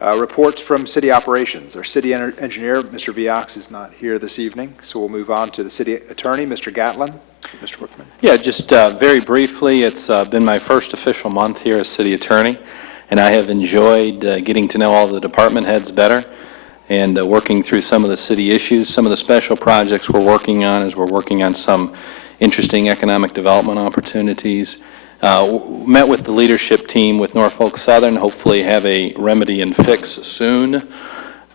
Reports from city operations. Our city engineer, Mr. Viox, is not here this evening, so we'll move on to the city attorney, Mr. Gatlin. Mr. Bookman. Yeah, just very briefly, it's been my first official month here as city attorney, and I have enjoyed getting to know all the department heads better and working through some of the city issues. Some of the special projects we're working on is we're working on some interesting economic development opportunities. Met with the leadership team with Norfolk Southern, hopefully have a remedy and fix soon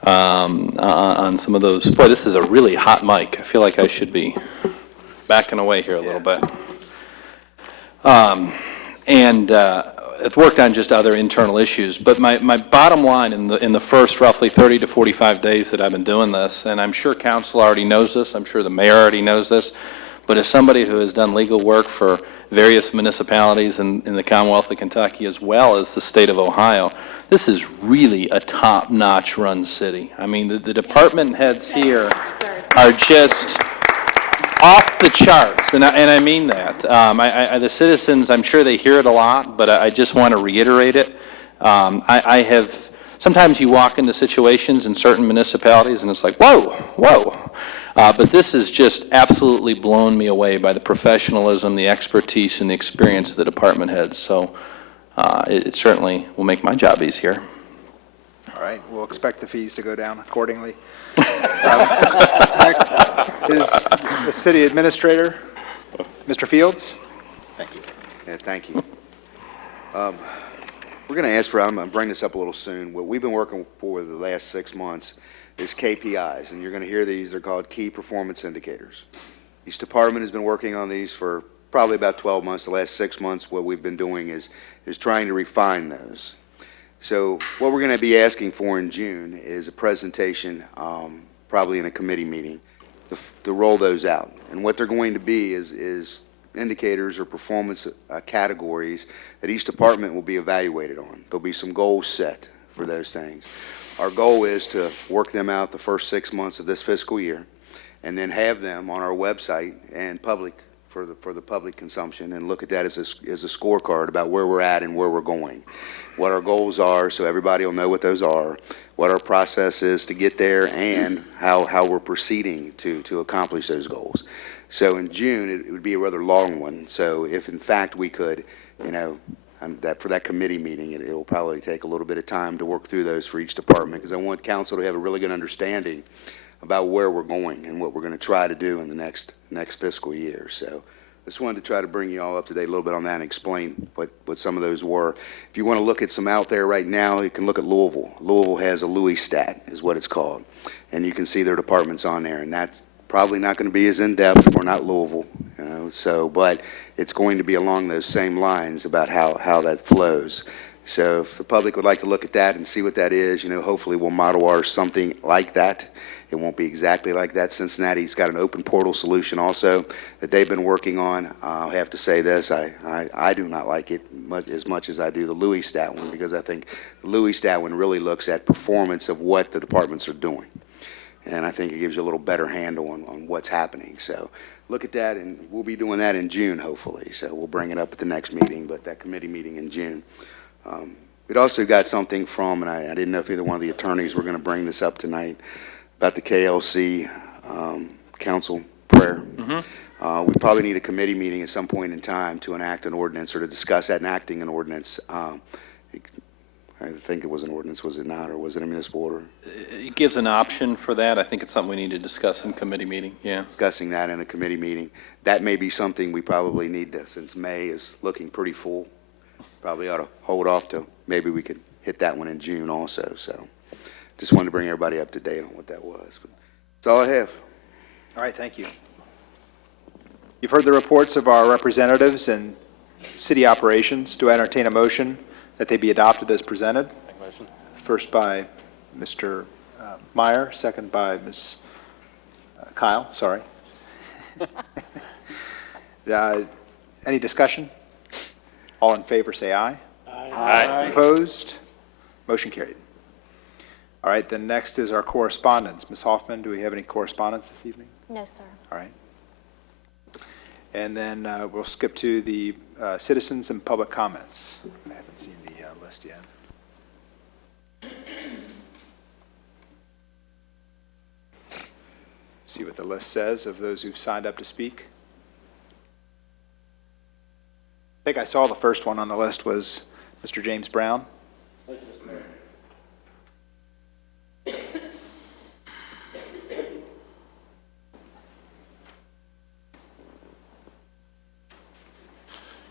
on some of those. Boy, this is a really hot mic. I feel like I should be backing away here a little bit. I've worked on just other internal issues, but my bottom line in the first roughly 30 to 45 days that I've been doing this, and I'm sure council already knows this, I'm sure the mayor already knows this, but as somebody who has done legal work for various municipalities in the Commonwealth of Kentucky as well as the state of Ohio, this is really a top-notch run city. I mean, the department heads here are just off the charts, and I mean that. The citizens, I'm sure they hear it a lot, but I just want to reiterate it. I have, sometimes you walk into situations in certain municipalities and it's like, whoa, whoa. But this has just absolutely blown me away by the professionalism, the expertise, and the experience of the department heads. So it certainly will make my job easier. All right, we'll expect the fees to go down accordingly. Next is the city administrator, Mr. Fields. Thank you. Yeah, thank you. We're going to ask for, I'm going to bring this up a little soon. What we've been working for the last 6 months is KPIs, and you're going to hear these. They're called Key Performance Indicators. Each department has been working on these for probably about 12 months. The last 6 months, what we've been doing is trying to refine those. So what we're going to be asking for in June is a presentation, probably in a committee meeting, to roll those out. And what they're going to be is indicators or performance categories that each department will be evaluated on. There'll be some goals set for those things. Our goal is to work them out the first 6 months of this fiscal year and then have them on our website and public for the public consumption, and look at that as a scorecard about where we're at and where we're going, what our goals are, so everybody will know what those are, what our process is to get there, and how we're proceeding to accomplish those goals. So in June, it would be a rather long one. So if in fact we could, for that committee meeting, it will probably take a little bit of time to work through those for each department, because I want council to have a really good understanding about where we're going and what we're going to try to do in the next fiscal year. So I just wanted to try to bring you all up to date a little bit on that and explain what some of those were. If you want to look at some out there right now, you can look at Louisville. Louisville has a Louis stat, is what it's called, and you can see their departments on there, and that's probably not going to be as in-depth. We're not Louisville, but it's going to be along those same lines about how that flows. So if the public would like to look at that and see what that is, hopefully we'll model ours something like that. It won't be exactly like that. Cincinnati's got an open portal solution also that they've been working on. I'll have to say this, I do not like it as much as I do the Louis stat one, because I think the Louis stat one really looks at performance of what the departments are doing. And I think it gives you a little better handle on what's happening. So look at that, and we'll be doing that in June, hopefully. So we'll bring it up at the next meeting, but that committee meeting in June. We'd also got something from, and I didn't know if either one of the attorneys were going to bring this up tonight, about the KLC council prayer. Mm-hmm. We probably need a committee meeting at some point in time to enact an ordinance or to discuss enacting an ordinance. I think it was an ordinance, was it not, or was it a municipal order? It gives an option for that. I think it's something we need to discuss in committee meeting, yeah. Discussing that in a committee meeting. That may be something we probably need to, since May is looking pretty full, probably ought to hold off till maybe we could hit that one in June also. So just wanted to bring everybody up to date on what that was. But that's all I have. All right, thank you. You've heard the reports of our representatives and city operations. Do I entertain a motion that they be adopted as presented? Make a motion. First by Mr. Meyer, second by Ms. Kyle, sorry. Any discussion? All in favor, say aye. Aye. Opposed? Motion carried. All right, then next is our correspondence. Ms. Hoffman, do we have any correspondence this evening? No, sir. All right. And then we'll skip to the citizens and public comments. I haven't seen the list yet. See what the list says of those who've signed up to speak. I think I saw the first one on the list was Mr. James Brown.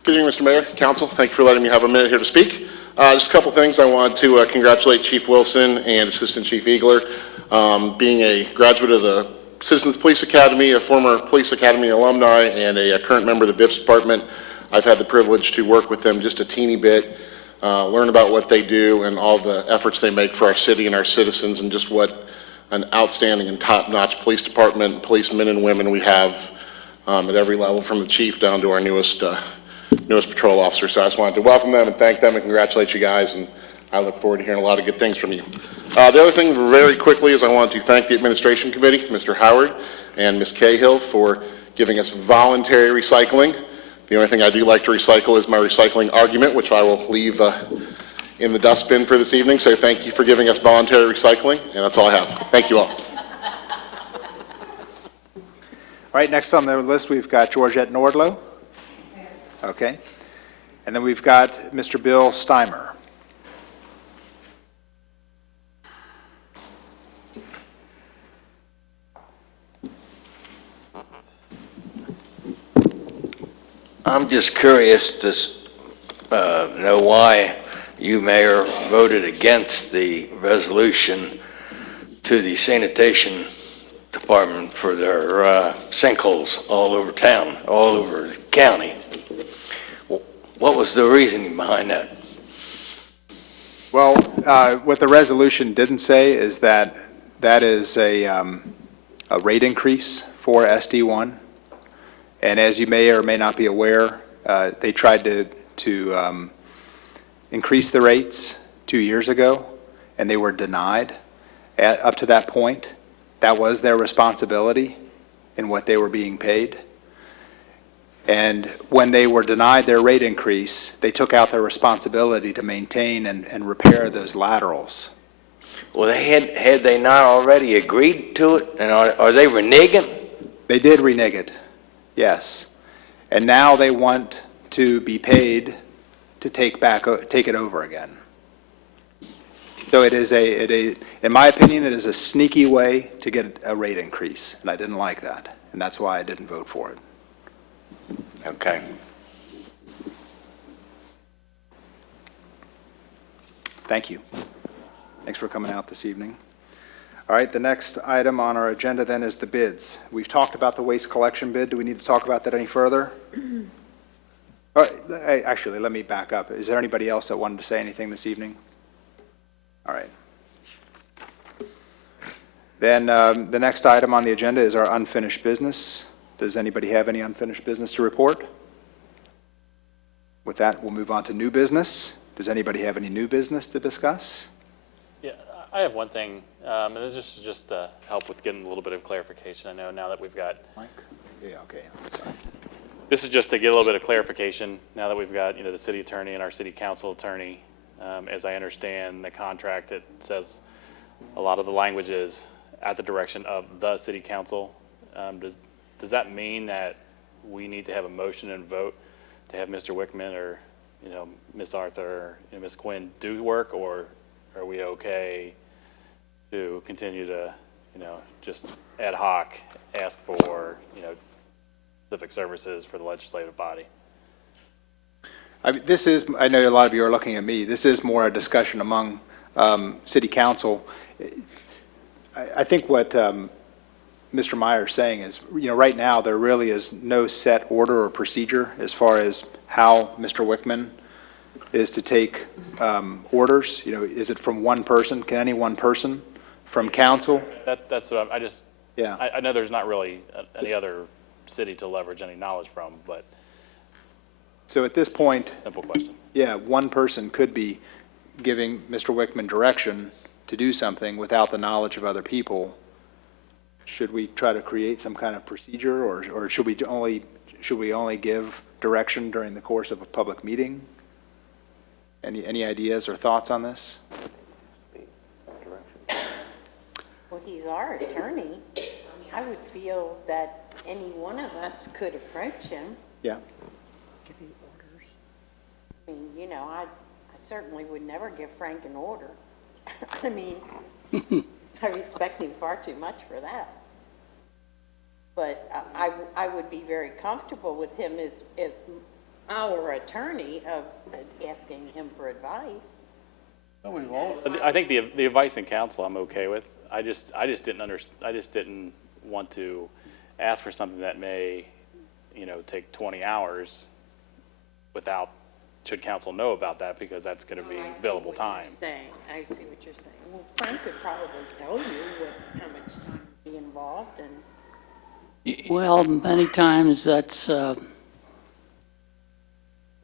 Good evening, Mr. Mayor, Council. Thank you for letting me have a minute here to speak. Just a couple things. I want to congratulate Chief Wilson and Assistant Chief Eagler. Being a graduate of the Citizens Police Academy, a former Police Academy alumni, and a current member of the BIPS department, I've had the privilege to work with them just a teeny bit, learn about what they do and all the efforts they make for our city and our citizens, and just what an outstanding and top-notch police department, policemen and women we have at every level, from the chief down to our newest patrol officer. So I just wanted to welcome them and thank them and congratulate you guys, and I look forward to hearing a lot of good things from you. The other thing very quickly is I want to thank the administration committee, Mr. Howard and Ms. Cahill, for giving us voluntary recycling. The only thing I do like to recycle is my recycling argument, which I will leave in the dustbin for this evening. So thank you for giving us voluntary recycling, and that's all I have. Thank you all. All right, next on the list, we've got Georgette Nordlow. Okay. And then we've got Mr. Bill Steimer. I'm just curious to know why you, Mayor, voted against the resolution to the sanitation department for their sinkholes all over town, all over the county. What was the reasoning behind that? Well, what the resolution didn't say is that that is a rate increase for SD1. And as you may or may not be aware, they tried to increase the rates 2 years ago, and they were denied. Up to that point, that was their responsibility in what they were being paid. And when they were denied their rate increase, they took out their responsibility to maintain and repair those laterals. Well, had they not already agreed to it, and are they reneging? They did renege it, yes. And now they want to be paid to take it over again. So it is in my opinion, it is a sneaky way to get a rate increase, and I didn't like that, and that's why I didn't vote for it. Okay. Thank you. Thanks for coming out this evening. All right, the next item on our agenda then is the bids. We've talked about the waste collection bid. Do we need to talk about that any further? Actually, let me back up. Is there anybody else that wanted to say anything this evening? All right. Then the next item on the agenda is our unfinished business. Does anybody have any unfinished business to report? With that, we'll move on to new business. Does anybody have any new business to discuss? Yeah, I have one thing, and this is just to help with getting a little bit of clarification. I know now that we've got... Mike? Yeah, okay, I'm sorry. This is just to get a little bit of clarification now that we've got, the city attorney and our city council attorney. As I understand the contract, it says a lot of the language is at the direction of the city council. Does that mean that we need to have a motion and vote to have Mr. Wickman or, Ms. Arthur or Ms. Quinn do work, or are we okay to continue to, just ad hoc ask for, specific services for the legislative body? I know a lot of you are looking at me. This is more a discussion among city council. I think what Mr. Meyer is saying is, right now, there really is no set order or procedure as far as how Mr. Wickman is to take orders. Is it from one person? Can any one person from council? That's what I just, Yeah. I know there's not really any other city to leverage any knowledge from, but So at this point, simple question. yeah, one person could be giving Mr. Wickman direction to do something without the knowledge of other people. Should we try to create some kind of procedure, or should we only give direction during the course of a public meeting? Any ideas or thoughts on this? Well, he's our attorney. I would feel that any one of us could approach him. Yeah. I mean, I certainly would never give Frank an order. I mean, I respect him far too much for that. But I would be very comfortable with him as our attorney of asking him for advice. I think the advice in council I'm okay with. I just didn't want to ask for something that may, take 20 hours without, should council know about that, because that's going to be billable time. I see what you're saying. Well, Frank could probably tell you how much time would be involved and. Well, many times that's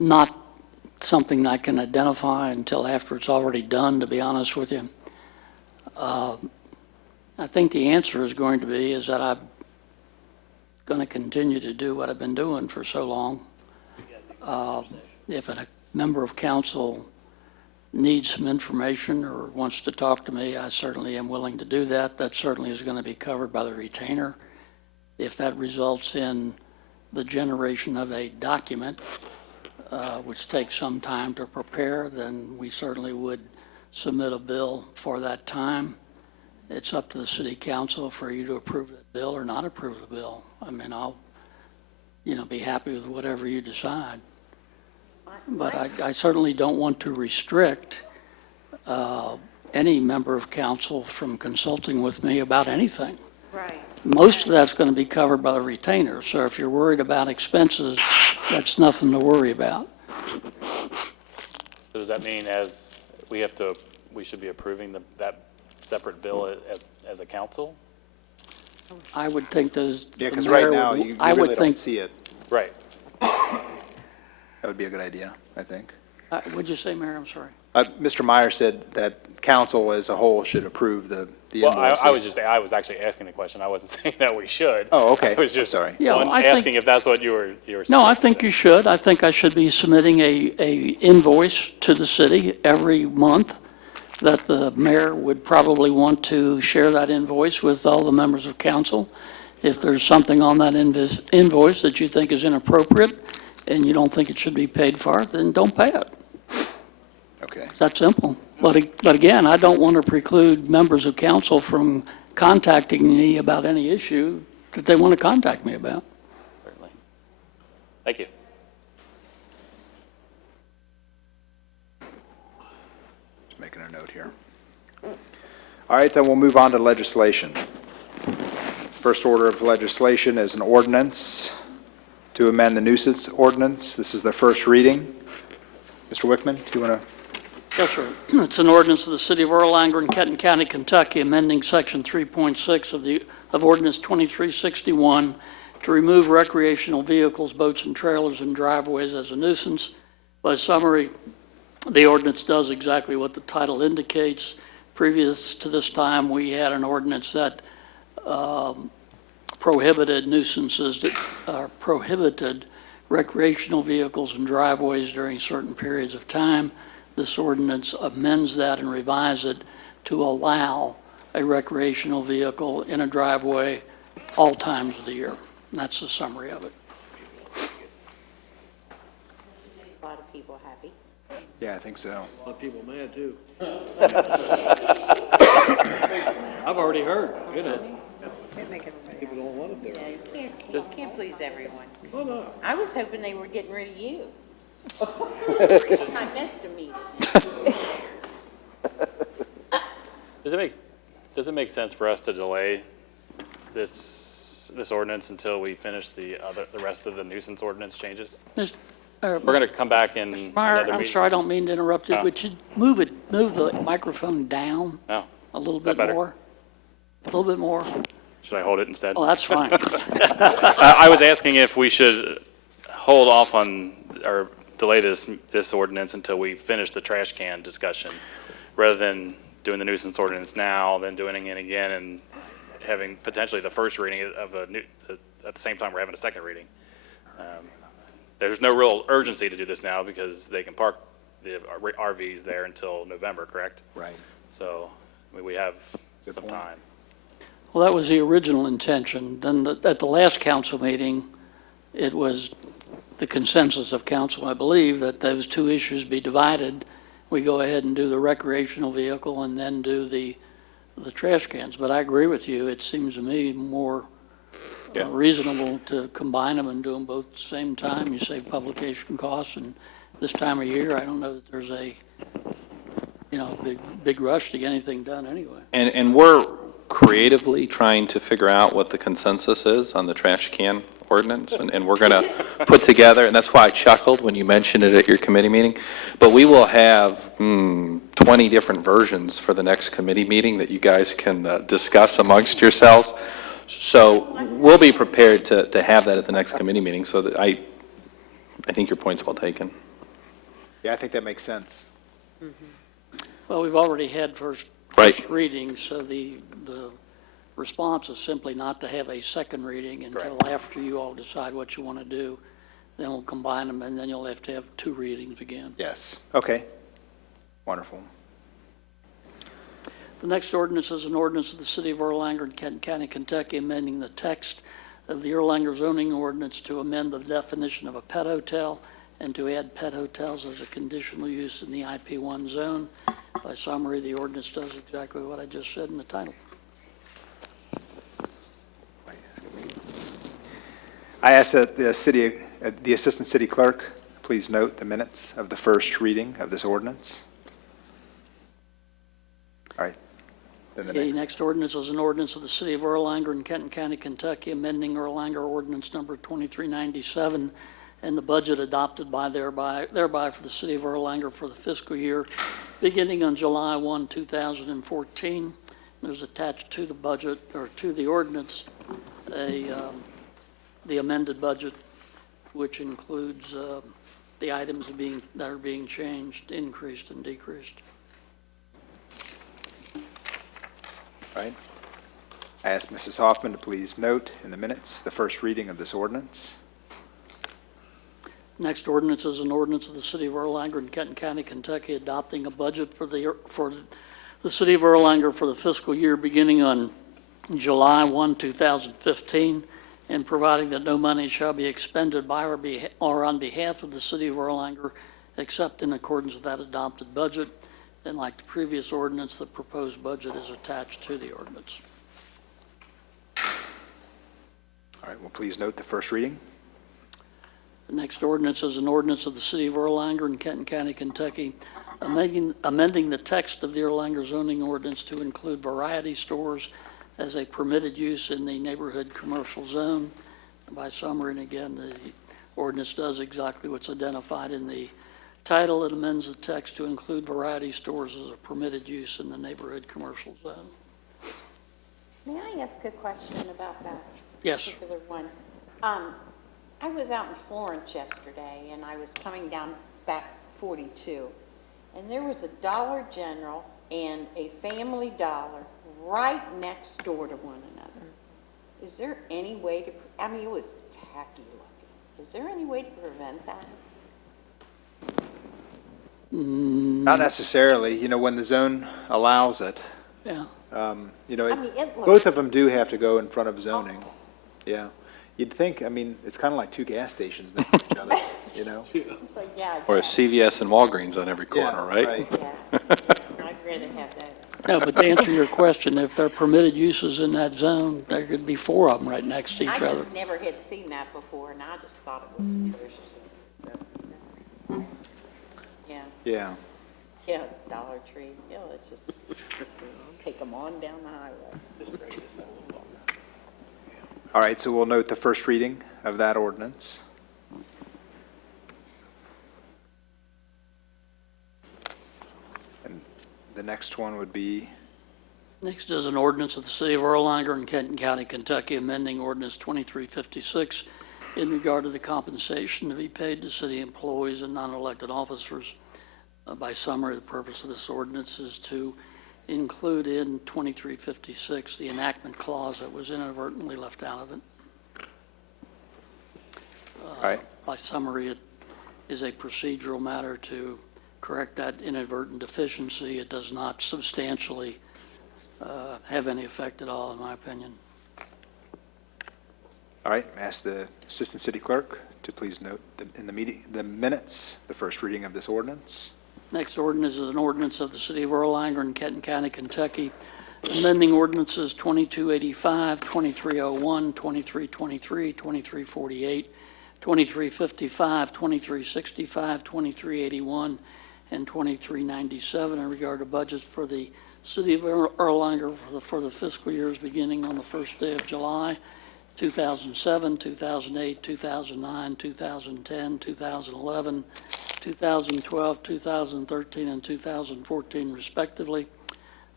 not something I can identify until after it's already done, to be honest with you. I think the answer is going to be is that I'm going to continue to do what I've been doing for so long. If a member of council needs some information or wants to talk to me, I certainly am willing to do that. That certainly is going to be covered by the retainer. If that results in the generation of a document, which takes some time to prepare, then we certainly would submit a bill for that time. It's up to the city council for you to approve the bill or not approve the bill. I mean, I'll, be happy with whatever you decide. But I certainly don't want to restrict any member of council from consulting with me about anything. Right. Most of that's going to be covered by the retainer. So if you're worried about expenses, that's nothing to worry about. So does that mean we should be approving that separate bill as a council? I would think those. Yeah, because right now, you really don't see it. Right. That would be a good idea, I think. What'd you say, Mayor? I'm sorry. Mr. Meyer said that council as a whole should approve the invoices. I was actually asking the question. I wasn't saying that we should. Oh, okay. I was just Sorry. Yeah, asking if that's what you were saying. No, I think you should. I think I should be submitting a invoice to the city every month that the mayor would probably want to share that invoice with all the members of council. If there's something on that invoice that you think is inappropriate and you don't think it should be paid for, then don't pay it. Okay. It's that simple. But again, I don't want to preclude members of council from contacting me about any issue that they want to contact me about. Certainly. Thank you. Just making a note here. All right, then we'll move on to legislation. First order of legislation is an ordinance to amend the nuisance ordinance. This is the first reading. Mr. Wickman, do you want to? Yes, sir. It's an ordinance of the City of Erlanger in Kenton County, Kentucky, amending Section 3.6 of Ordinance 2361 to remove recreational vehicles, boats, and trailers in driveways as a nuisance. By summary, the ordinance does exactly what the title indicates. Previous to this time, we had an ordinance that prohibited nuisances that prohibited recreational vehicles in driveways during certain periods of time. This ordinance amends that and revises it to allow a recreational vehicle in a driveway all times of the year. And that's the summary of it. A lot of people happy. Yeah, I think so. A lot of people mad too. I've already heard, People don't want it there. You can't please everyone. Oh, no. I was hoping they were getting rid of you. I missed a meeting. Does it make Does it make sense for us to delay this ordinance until we finish the rest of the nuisance ordinance changes? We're going to come back in Mr. Meyer, another I'm meeting. sorry, I don't mean to interrupt you, Oh. but you move the microphone down Oh, a little is that bit better? more. A little bit more. Should I hold it instead? Oh, that's fine. I was asking if we should hold off on, or delay this ordinance until we finish the trash can discussion, rather than doing the nuisance ordinance now, then doing it again, and having potentially the first reading of at the same time we're having a second reading. There's no real urgency to do this now because they can park the RVs there until November, correct? Right. So, I mean, we have some time. Well, that was the original intention. Then at the last council meeting, it was the consensus of council, I believe, that those two issues be divided. We go ahead and do the recreational vehicle and then do the trash cans. But I agree with you. It seems to me more reasonable to combine them and do them both at the same time. You save publication costs, and this time of year, I don't know that there's a, big rush to get anything done anyway. And we're creatively trying to figure out what the consensus is on the trash can ordinance, and we're going to put together, and that's why I chuckled when you mentioned it at your committee meeting, but we will have 20 different versions for the next committee meeting that you guys can discuss amongst yourselves. So we'll be prepared to have that at the next committee meeting, so that I think your point's well taken. Yeah, I think that makes sense. Well, we've already had first Right. reading, so the response is simply not to have a second reading until after you all decide what you want to do. Then we'll combine them, and then you'll have to have two readings again. Yes. Okay. Wonderful. The next ordinance is an ordinance of the City of Erlanger and Kenton County, Kentucky, amending the text of the Erlanger zoning ordinance to amend the definition of a pet hotel and to add pet hotels as a conditional use in the IP1 zone. By summary, the ordinance does exactly what I just said in the title. I ask that the Assistant City Clerk please note the minutes of the first reading of this ordinance. All right. Then the The next ordinance is an ordinance of the City of Erlanger in Kenton County, Kentucky, amending Erlanger Ordinance Number 2397 and the budget adopted thereby for the City of Erlanger for the fiscal year beginning on July 1, 2014. There's attached to the budget, or to the ordinance, the amended budget, which includes the items that are being changed, increased, and decreased. All right. I ask Mrs. Hoffman to please note in the minutes the first reading of this ordinance. Next ordinance is an ordinance of the City of Erlanger in Kenton County, Kentucky, adopting a budget for the City of Erlanger for the fiscal year beginning on July 1, 2015, and providing that no money shall be expended by or on behalf of the City of Erlanger except in accordance with that adopted budget. And like the previous ordinance, the proposed budget is attached to the ordinance. All right. Well, please note the first reading. The next ordinance is an ordinance of the City of Erlanger in Kenton County, Kentucky, amending the text of the Erlanger zoning ordinance to include variety stores as a permitted use in the neighborhood commercial zone. And by summary, and again, the ordinance does exactly what's identified in the title. It amends the text to include variety stores as a permitted use in the neighborhood commercial zone. May I ask a question about that? Yes. Particular one. I was out in Florence yesterday, and I was coming down back 42, and there was a Dollar General and a Family Dollar right next door to one another. Is there any way to, I mean, it was tacky looking. Is there any way to prevent that? Not necessarily. You know, when the zone allows it, Yeah. both of them do have to go in front of zoning. Yeah. You'd think, I mean, it's kind of like two gas stations next to each other, you know? But yeah, Or a CVS and Walgreens on every corner, right? yeah. I'd rather have that. No, but to answer your question, if they're permitted uses in that zone, there could be four of them right next to each I other. just never had seen that before, and I just thought it was atrocious. Yeah. Yeah. Yeah, Dollar Tree, it's just, take them on down the highway. All right, so we'll note the first reading of that ordinance. And the next one would be, Next is an ordinance of the City of Erlanger in Kenton County, Kentucky, amending ordinance 2356 in regard to the compensation to be paid to city employees and non-elected officers. By summary, the purpose of this ordinance is to include in 2356 the enactment clause that was inadvertently left out of it. right. By summary, it is a procedural matter to correct that inadvertent deficiency. It does not substantially have any effect at all, in my opinion. all right, ask the Assistant City Clerk to please note in the minutes, the first reading of this ordinance. Next ordinance is an ordinance of the City of Erlanger in Kenton County, Kentucky, amending ordinances 2285, 2301, 2323, 2348, 2355, 2365, 2381, and 2397 in regard to budgets for the City of Erlanger for the fiscal years beginning on the first day of July, 2007, 2008, 2009, 2010, 2011, 2012, 2013, and 2014 respectively.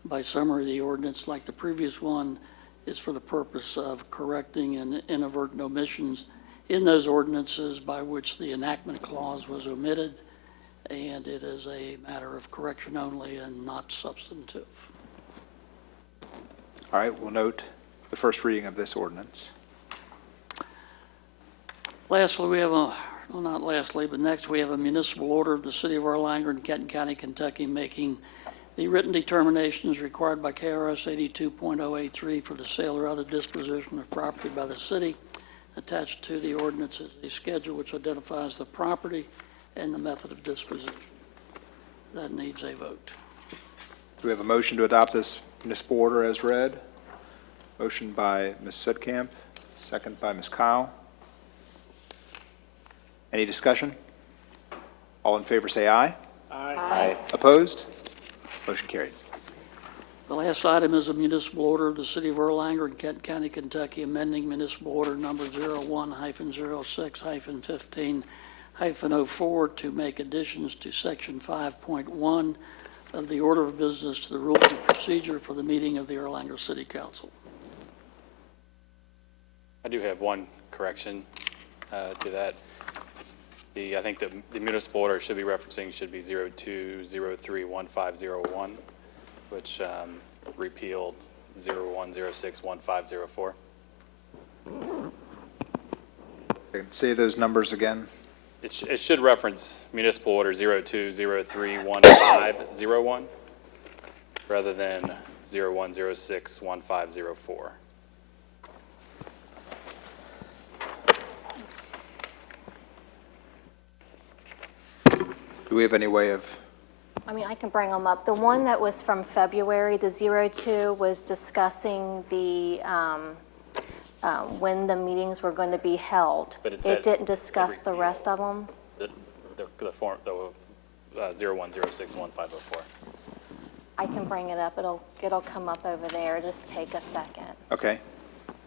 By summary, the ordinance, like the previous one, is for the purpose of correcting inadvertent omissions in those ordinances by which the enactment clause was omitted, and it is a matter of correction only and not substantive. All right, we'll note the first reading of this ordinance. Lastly, we have a, well, not lastly, but next we have a municipal order of the City of Erlanger in Kenton County, Kentucky, making the written determinations required by KRS 82.083 for the sale or other disposition of property by the city. Attached to the ordinance is a schedule which identifies the property and the method of disposition. That needs a vote. Do we have a motion to adopt this municipal order as read? Motion by Ms. Sedkamp, second by Ms. Kyle. Any discussion? All in favor say aye. Aye. Opposed? Motion carried. The last item is a municipal order of the City of Erlanger in Kenton County, Kentucky, amending municipal order number 01-06-15-04 to make additions to section 5.1 of the order of business to the rules of procedure for the meeting of the Erlanger City Council. I do have one correction to that. I think the municipal order should be referencing should be 02031501, which repealed 01061504. Say those numbers again. It should reference municipal order 02031501 rather than 01061504. Do we have any way of, I mean, I can bring them up. The one that was from February, the 02, was discussing the, when the meetings were going to be held. But it It didn't discuss the rest of them. The 01061504. I can bring it up. It'll come up over there. Just take a second. okay,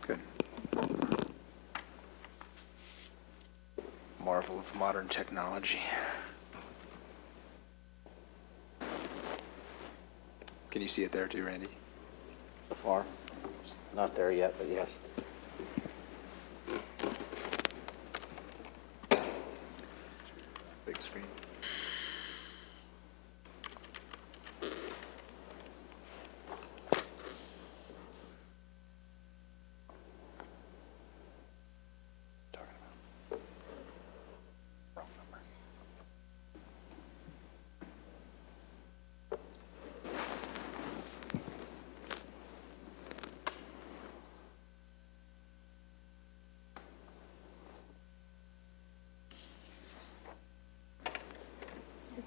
good. Marvel of modern technology. Can you see it there too, Randy? So far, not there yet, but yes. Big screen.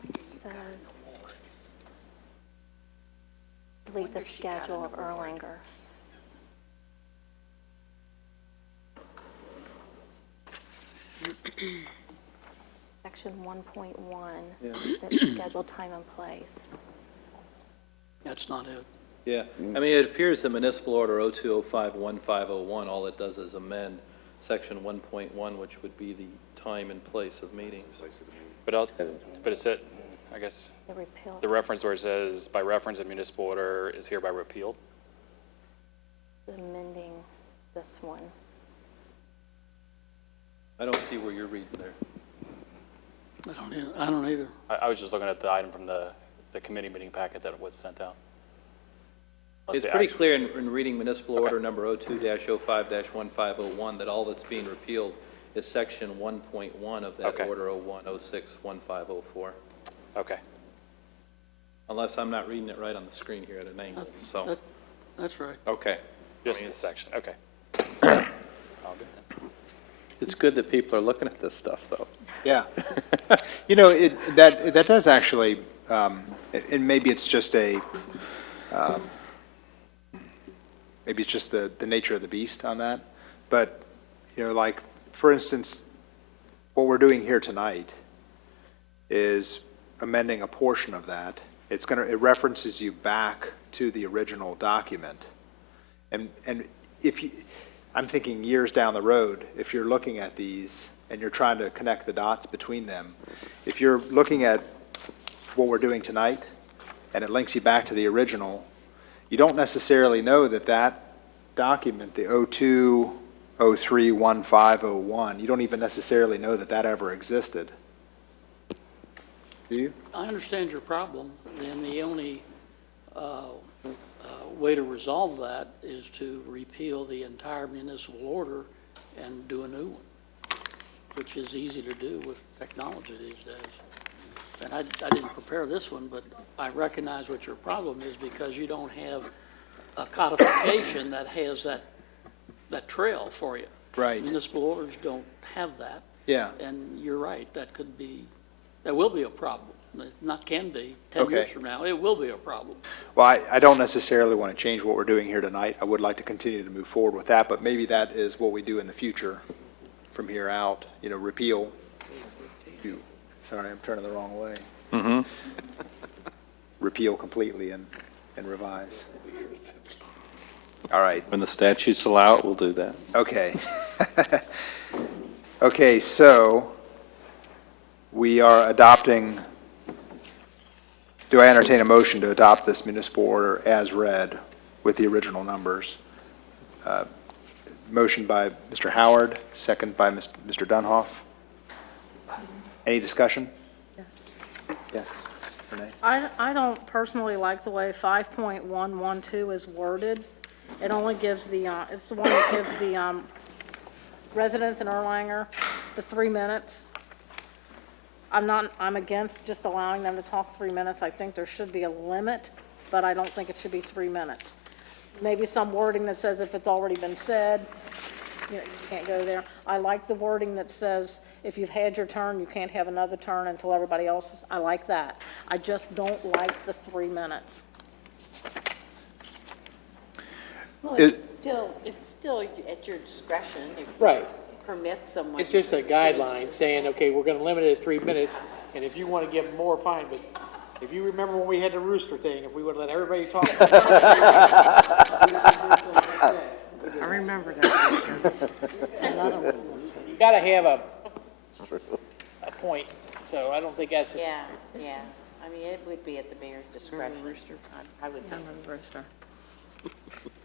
It says, delete the schedule of Erlanger. section 1.1, Yeah. that's scheduled time and place. That's not it. Yeah, I mean, it appears that municipal order 02051501, all it does is amend section 1.1, which would be the time and place of meetings. But it's it, I guess, The repeal. the reference where it says, by reference, a municipal order is hereby repealed. Amending this one. I don't see where you're reading there. I don't either. I was just looking at the item from the committee meeting packet that was sent out. It's pretty clear in reading municipal order number 02-05-1501 that all that's being repealed is section 1.1 of that order 01061504. Okay. Unless I'm not reading it right on the screen here at an angle, so. That's right. Okay. Just the section, okay. All good then. It's good that people are looking at this stuff, though. Yeah. You know, that does actually, and maybe it's just maybe it's just the nature of the beast on that. But, you know, like, for instance, what we're doing here tonight is amending a portion of that. It references you back to the original document. And if you, I'm thinking years down the road, if you're looking at these and you're trying to connect the dots between them, if you're looking at what we're doing tonight and it links you back to the original, you don't necessarily know that document, the 02031501, you don't even necessarily know that ever existed. Do you? I understand your problem, and the only way to resolve that is to repeal the entire municipal order and do a new one, which is easy to do with technology these days. And I didn't prepare this one, but I recognize what your problem is because you don't have a codification that has that trail for you. Right. Municipal orders don't have that. Yeah. And you're right, that will be a problem. It can be, 10 years Okay. from now, it will be a problem. Well, I don't necessarily want to change what we're doing here tonight. I would like to continue to move forward with that, but maybe that is what we do in the future from here out, you know, repeal. Sorry, I'm turning the wrong way. Mm-hmm. Repeal completely and revise. All right. When the statutes allow it, we'll do that. Okay. Okay, so we are adopting, do I entertain a motion to adopt this municipal order as read with the original numbers? Motion by Mr. Howard, second by Mr. Dunhoff. Any discussion? Yes. Yes. Renee? I don't personally like the way 5.112 is worded. It only gives it's the one that gives the residents in Erlanger the 3 minutes. I'm against just allowing them to talk 3 minutes. I think there should be a limit, but I don't think it should be 3 minutes. Maybe some wording that says if it's already been said, you can't go there. I like the wording that says if you've had your turn, you can't have another turn until everybody else, I like that. I just don't like the 3 minutes. Well, Is- it's still at your discretion if you Right. permit someone. It's just a guideline saying, okay, we're gonna limit it to 3 minutes, and if you wanna give more, fine, but if you remember when we had the rooster thing, if we would've let everybody talk. I remember that. Another one. You gotta have a point, so I don't think that's. Yeah. I mean, it would be at the mayor's discretion. I would think. Rooster.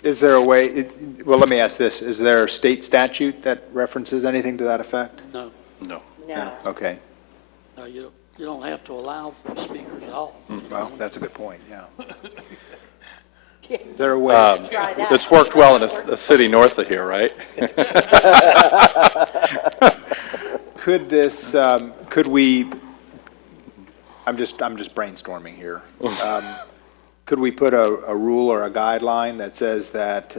Is there a way, well, let me ask this, is there a state statute that references anything to that effect? No, No. No. Okay, no, you don't have to allow speakers at all. well, that's a good point, yeah. Is there a way? Try that. It's worked well in a city north of here, right? Could this, could we, I'm just brainstorming here. Could we put a rule or a guideline that says that,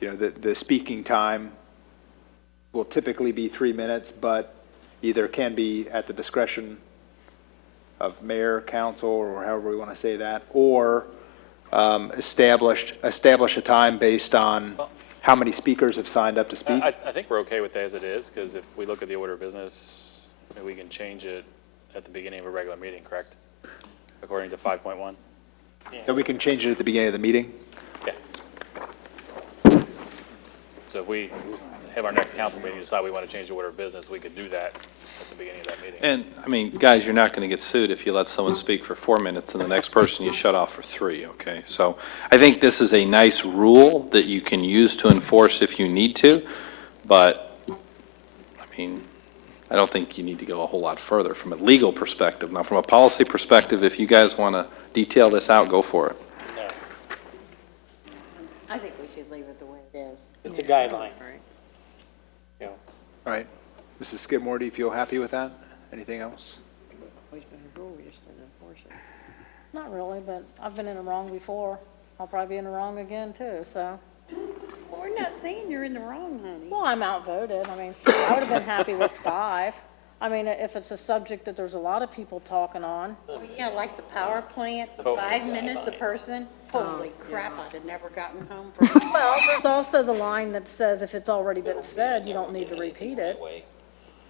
you know, the speaking time will typically be 3 minutes, but either can be at the discretion of mayor, council, or however we want to say that, or establish a time based on how many speakers have signed up to speak? I think we're okay with that as it is, because if we look at the order of business, we can change it at the beginning of a regular meeting, correct? According to 5.1? So we can change it at the beginning of the meeting? Yeah. So if we have our next council meeting, decide we want to change the order of business, we could do that at the beginning of that meeting. And, I mean, guys, you're not going to get sued if you let someone speak for 4 minutes and the next person you shut off for 3, okay? So I think this is a nice rule that you can use to enforce if you need to, but, I mean, I don't think you need to go a whole lot further from a legal perspective. Now, from a policy perspective, if you guys want to detail this out, go for it. I think we should leave it the way it is. It's a guideline. All right. Mrs. Skidmore, do you feel happy with that? Anything else? Not really, but I've been in the wrong before. I'll probably be in the wrong again too, so. Well, we're not saying you're in the wrong, honey. Well, I'm outvoted. I mean, I would have been happy with 5. I mean, if it's a subject that there's a lot of people talking on. Oh, yeah, like the power plant, Oh. 5 minutes a person. Holy crap, I'd have never gotten home from. Well, there's also the line that says if it's already been said, you don't need to repeat it.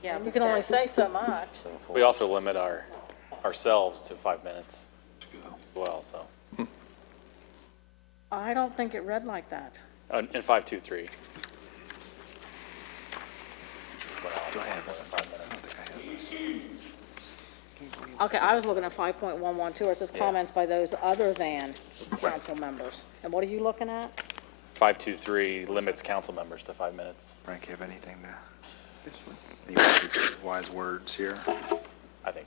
Yeah, You can only say so much. We also limit ourselves to 5 minutes as well, so. I don't think it read like that. In 523. Okay, I was looking at 5.112, where it says comments by those other than council members. And what are you looking at? 523 limits council members to 5 minutes. Frank, you have anything to, any wise words here? I think.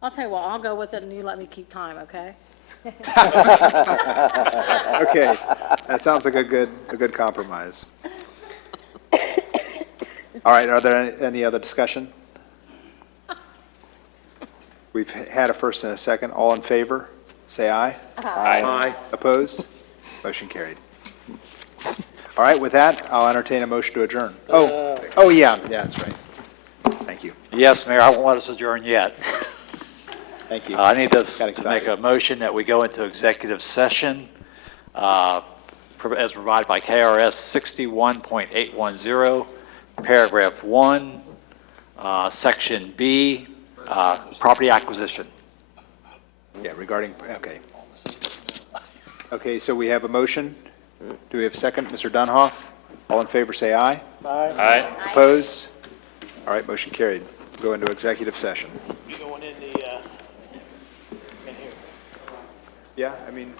I'll tell you what, I'll go with it and you let me keep time, okay? Okay, that sounds like a good compromise. All right, are there any other discussion? We've had a first and a second. All in favor, say aye. Aye. Opposed? Motion carried. All right, with that, I'll entertain a motion to adjourn. Oh, yeah, that's right. Thank you. Yes, Mayor, I won't let us adjourn yet. Thank you. I need Got to excited. make a motion that we go into executive session as provided by KRS 61.810, paragraph 1, section B, property acquisition. Yeah, regarding, okay. Okay, so we have a motion. Do we have a second? Mr. Dunhoff? All in favor, say aye. Aye. Opposed? All right, motion carried. Go into executive session. You going in the, in here? Yeah, I mean,